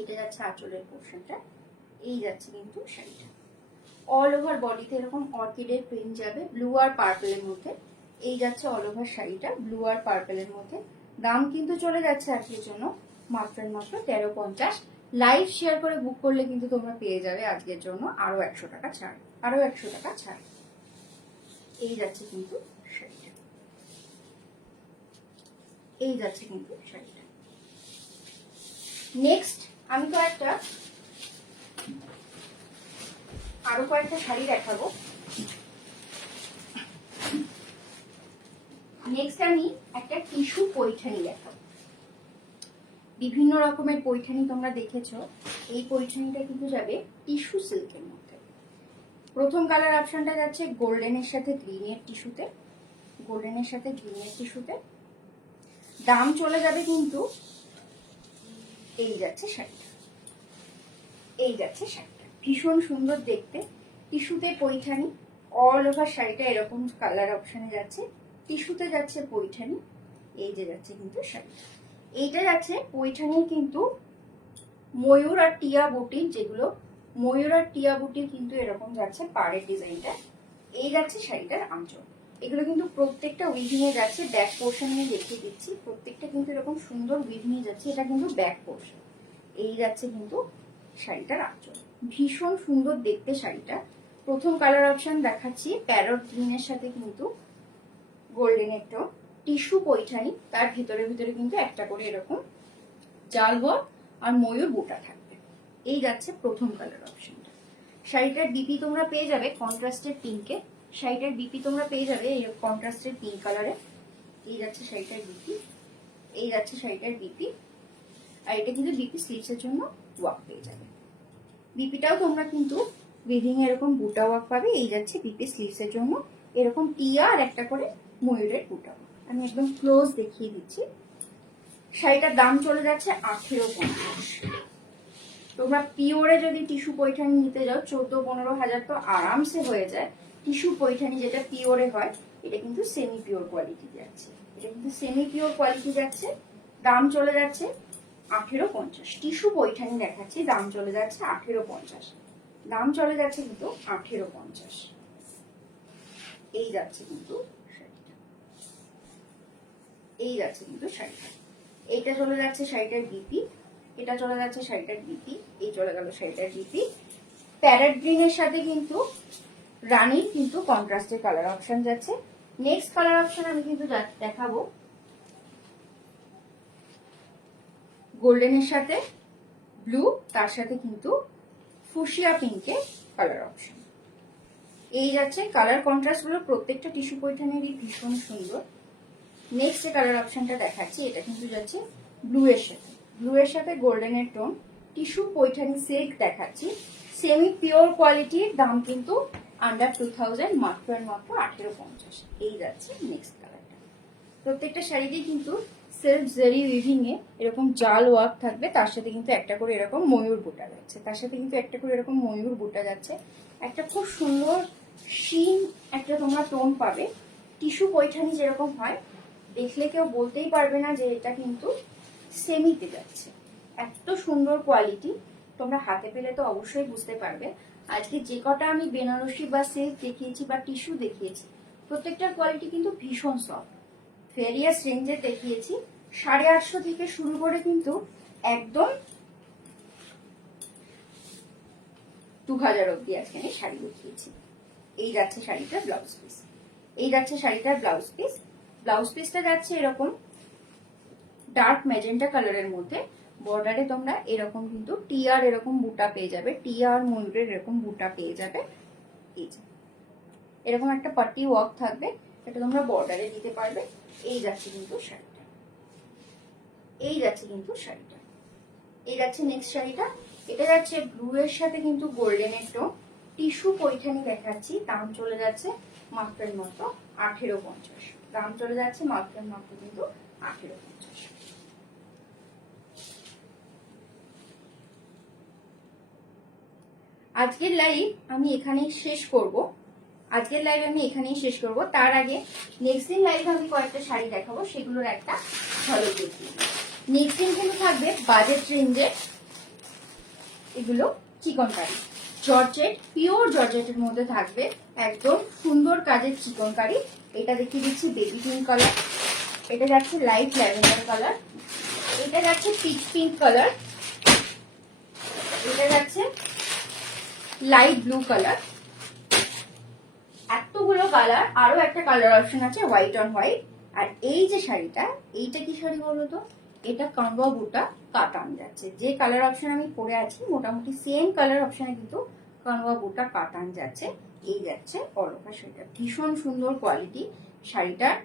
এটা যাচ্ছে আঁচলের পোর্শনটা। এই যাচ্ছে কিন্তু শাড়িটা অল ওভার বডিতে এরকম অর্কিডের প্রিন্ট যাবে ব্লু আর পার্পেলের মধ্যে। এই যাচ্ছে অল ওভার শাড়িটা ব্লু আর পার্পেলের মধ্যে। দাম কিন্তু চলে যাচ্ছে আজকের জন্য মাত্র 1350। লাইভ শেয়ার করে বুক করলে কিন্তু তোমরা পেয়ে যাবে আজকের জন্য আরো 100 টাকা ছাড়, আরো 100 টাকা ছাড়। এই যাচ্ছে কিন্তু শাড়িটা, এই যাচ্ছে কিন্তু শাড়িটা। নেক্সট আমি আরো কয়েকটা শাড়ি দেখাবো। নেক্সট আমি একটা টিস্যু পৈঠানি দেখাবো। বিভিন্ন রকমের পৈঠানি তোমরা দেখেছো, এই পৈঠানিটা কিন্তু যাবে টিস্যু সিল্কের মধ্যে। প্রথম কালার অপশনটা যাচ্ছে গোল্ডেনের সাথে গ্রিনের টিস্যুতে, গোল্ডেনের সাথে গ্রিনের টিস্যুতে। দাম চলে যাবে কিন্তু এই যাচ্ছে শাড়িটা, এই যাচ্ছে শাড়িটা, ভীষণ সুন্দর দেখতে টিস্যুতে পৈঠানি। অল ওভার শাড়িটা এরকম কালার অপশনে যাচ্ছে, টিস্যুতে যাচ্ছে পৈঠানি, এই যে যাচ্ছে কিন্তু শাড়িটা। এইটা যাচ্ছে পৈঠানির কিন্তু ময়ূর আর টিয়া বুটির, যেগুলো ময়ূর আর টিয়া বুটির কিন্তু এরকম যাচ্ছে পাড়ের ডিজাইনটা। এই যাচ্ছে শাড়িটার আঁচল। এগুলো কিন্তু প্রত্যেকটা উইভিং এ যাচ্ছে, ব্যাক পোর্শন আমি দেখিয়ে দিচ্ছি। প্রত্যেকটা কিন্তু এরকম সুন্দর উইভিং এ যাচ্ছে, এটা কিন্তু ব্যাক পোর্শন। এই যাচ্ছে কিন্তু শাড়িটার আঁচল, ভীষণ সুন্দর দেখতে শাড়িটা। প্রথম কালার অপশন দেখাচ্ছি প্যারট গ্রিনের সাথে কিন্তু গোল্ডেন একটা টিস্যু পৈঠানি, তার ভিতরে ভিতরে কিন্তু একটা করে এরকম জাল ওয়ার্ক আর ময়ূর বুটা থাকবে। এই যাচ্ছে প্রথম কালার অপশনটা। শাড়িটার বিপি তোমরা পেয়ে যাবে কন্ট্রাস্টের পিঙ্কে, শাড়িটার বিপি তোমরা পেয়ে যাবে এই কন্ট্রাস্টের পিঙ্ক কালারে। এই যাচ্ছে শাড়িটার বিপি, এই যাচ্ছে শাড়িটার বিপি। আর এটা কিন্তু বিপি স্লিভসের জন্য ওয়ার্ক পেয়ে যাবে। বিপিটাও তোমরা কিন্তু উইভিং এরকম বুটা ওয়ার্ক পাবে। এই যাচ্ছে বিপি স্লিভসের জন্য এরকম টিয়া আর একটা করে ময়ূরের বুটা। আমি একদম ক্লোজ দেখিয়ে দিচ্ছি। শাড়িটার দাম চলে যাচ্ছে 1850। তোমরা পিওরে যদি টিস্যু পৈঠানি নিতে যাও 14-15 হাজার তো আরামসে হয়ে যায়। টিস্যু পৈঠানি যেটা পিওরে হয়, এটা কিন্তু সেমি পিওর কোয়ালিটি যাচ্ছে, এটা কিন্তু সেমি পিওর কোয়ালিটি যাচ্ছে। দাম চলে যাচ্ছে 1850। টিস্যু পৈঠানি দেখাচ্ছি, দাম চলে যাচ্ছে 1850, দাম চলে যাচ্ছে কিন্তু 1850। এই যাচ্ছে কিন্তু শাড়িটা, এই যাচ্ছে কিন্তু শাড়িটা। এইটা চলে যাচ্ছে শাড়িটার বিপি, এটা চলে যাচ্ছে শাড়িটার বিপি, এই চলে গেল শাড়িটার বিপি। প্যারেট গ্রিনের সাথে কিন্তু রানীর কিন্তু কন্ট্রাস্টের কালার অপশন যাচ্ছে। নেক্সট কালার অপশন আমি কিন্তু দেখাবো গোল্ডেনের সাথে ব্লু, তার সাথে কিন্তু ফুশিয়া পিঙ্কে কালার অপশন। এই যাচ্ছে কালার কন্ট্রাস্ট গুলো প্রত্যেকটা টিস্যু পৈঠানেরই ভীষণ সুন্দর। নেক্সট যে কালার অপশনটা দেখাচ্ছি এটা কিন্তু যাচ্ছে ব্লু এর সাথে, ব্লু এর সাথে গোল্ডেনের টোন, টিস্যু পৈঠানি সিল্ক দেখাচ্ছি, সেমি পিওর কোয়ালিটির। দাম কিন্তু আন্ডার 2000, মাত্র আর মাত্র 1850। এই যাচ্ছে নেক্সট কালারটা। প্রত্যেকটা শাড়িতেই কিন্তু সেলফ জেরি উইভিং এ এরকম জাল ওয়ার্ক থাকবে, তার সাথে কিন্তু একটা করে এরকম ময়ূর বুটা যাচ্ছে, তার সাথে কিন্তু একটা করে এরকম ময়ূর বুটা যাচ্ছে। একটা খুব সুন্দর শিন একটা তোমরা টোন পাবে। টিস্যু পৈঠানি যেরকম হয় দেখলে কেউ বলতেই পারবে না যে এটা কিন্তু সেমিতে যাচ্ছে। এত সুন্দর কোয়ালিটি, তোমরা হাতে পেলে তো অবশ্যই বুঝতে পারবে। আজকে যে কটা আমি বেনারসি বা সিল্ক দেখিয়েছি বা টিস্যু দেখিয়েছি, প্রত্যেকটার কোয়ালিটি কিন্তু ভীষণ সফট। ভেরিয়াস রেঞ্জে দেখিয়েছি, 850 থেকে শুরু করে কিন্তু একদম 2000 অব্দি আজকে আমি শাড়ি দেখিয়েছি। এই যাচ্ছে শাড়িটার ব্লাউজ পিস, এই যাচ্ছে শাড়িটার ব্লাউজ পিস। ব্লাউজ পিসটা যাচ্ছে এরকম ডার্ক ম্যাজেন্টা কালারের মধ্যে, বর্ডারে তোমরা এরকম কিন্তু টিয়ার এরকম বুটা পেয়ে যাবে, টিয়ার ময়ূরের এরকম বুটা পেয়ে যাবে। এই যে এরকম একটা পাটি ওয়ার্ক থাকবে, এটা তোমরা বর্ডারে দিতে পারবে। এই যাচ্ছে কিন্তু শাড়িটা, এই যাচ্ছে কিন্তু শাড়িটা। এই যাচ্ছে নেক্সট শাড়িটা, এটা যাচ্ছে ব্লু এর সাথে কিন্তু গোল্ডেনের টোন, টিস্যু পৈঠানি দেখাচ্ছি। দাম চলে যাচ্ছে মাত্র মাত্র 1850, দাম চলে যাচ্ছে মাত্র মাত্র কিন্তু 1850। আজকের লাইভ আমি এখানেই শেষ করব, আজকের লাইভ আমি এখানেই শেষ করব। তার আগে নেক্সট দিন লাইভ আমি কয়েকটা শাড়ি দেখাবো, সেগুলোর একটা ঝলক দেখিয়ে। নেক্সট দিন কিন্তু থাকবে বাজেট রেঞ্জে এগুলো চিকনকারি, জর্জেট, পিওর জর্জেটের মধ্যে থাকবে একদম সুন্দর কাজের চিকনকারি। এটা দেখিয়ে দিচ্ছি বেবি পিঙ্ক কালার, এটা যাচ্ছে লাইট ল্যাভেন্ডার কালার, এটা যাচ্ছে পিচ পিঙ্ক কালার, এটা যাচ্ছে লাইট ব্লু কালার। এতগুলো কালার, আরো একটা কালার অপশন আছে হোয়াইট অন হোয়াইট। আর এই যে শাড়িটা, এইটা কি শাড়ি বলো তো? এটা কানবা বুটা কাতান যাচ্ছে। যে কালার অপশন আমি পরে আছি মোটামুটি সেম কালার অপশনে কিন্তু কানবা বুটা কাতান যাচ্ছে। এই যাচ্ছে অল ওভার শাড়িটা, ভীষণ সুন্দর কোয়ালিটি শাড়িটার।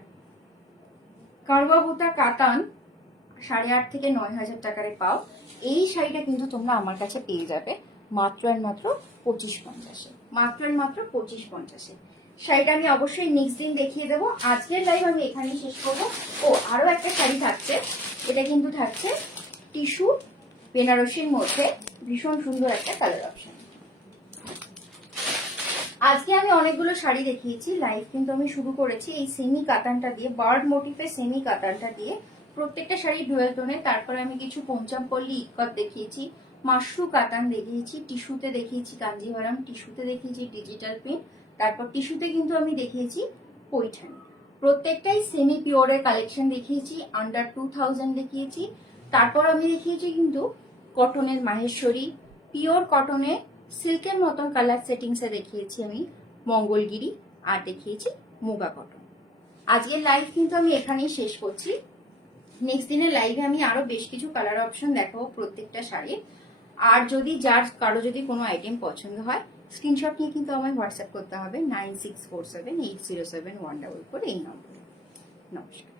কানবা বুটা কাতান 8,500 থেকে 9,000 টাকারে পাও। এই শাড়িটা কিন্তু তোমরা আমার কাছে পেয়ে যাবে মাত্র আর মাত্র 2550-এ, মাত্র আর মাত্র 2550-এ। শাড়িটা আমি অবশ্যই নেক্সট দিন দেখিয়ে দেবো। আজকের লাইভ আমি এখানেই শেষ করবো। ও আরো একটা শাড়ি থাকছে, এটা কিন্তু থাকছে টিস্যু বেনারসির মধ্যে, ভীষণ সুন্দর একটা কালার অপশন। আজকে আমি অনেকগুলো শাড়ি দেখিয়েছি। লাইভ কিন্তু আমি শুরু করেছি এই সেমি কাতানটা দিয়ে, বার্ড মোটিফের সেমি কাতানটা দিয়ে। প্রত্যেকটা শাড়ি ডুয়েল টোনে। তারপরে আমি কিছু পঞ্চমপল্লী ইক্কত দেখিয়েছি, মাশরু কাতান দেখিয়েছি, টিস্যুতে দেখিয়েছি কাঞ্জিভারাম, টিস্যুতে দেখিয়েছি ডিজিটাল প্রিন্ট, তারপর টিস্যুতে কিন্তু আমি দেখিয়েছি পৈঠানি। প্রত্যেকটাই সেমি পিওরের কালেকশন দেখিয়েছি, আন্ডার 2000 দেখিয়েছি। তারপর আমি দেখিয়েছি কিন্তু কটনের মাহেশ্বরী, পিওর কটনে সিল্কের মতন কালার সেটিংসে দেখিয়েছি আমি মঙ্গলগিরি, আর দেখিয়েছি মুগা কটন। আজকের লাইভ কিন্তু আমি এখানেই শেষ করছি। নেক্সট দিনের লাইভে আমি আরো বেশ কিছু কালার অপশন দেখাবো প্রত্যেকটা শাড়ির। আর যদি কারো যদি কোনো আইটেম পছন্দ হয়, স্ক্রিনশট নিয়ে কিন্তু আমায় হোয়াটসঅ্যাপ করতে হবে 9647807144 এই নম্বরে। নমস্কার।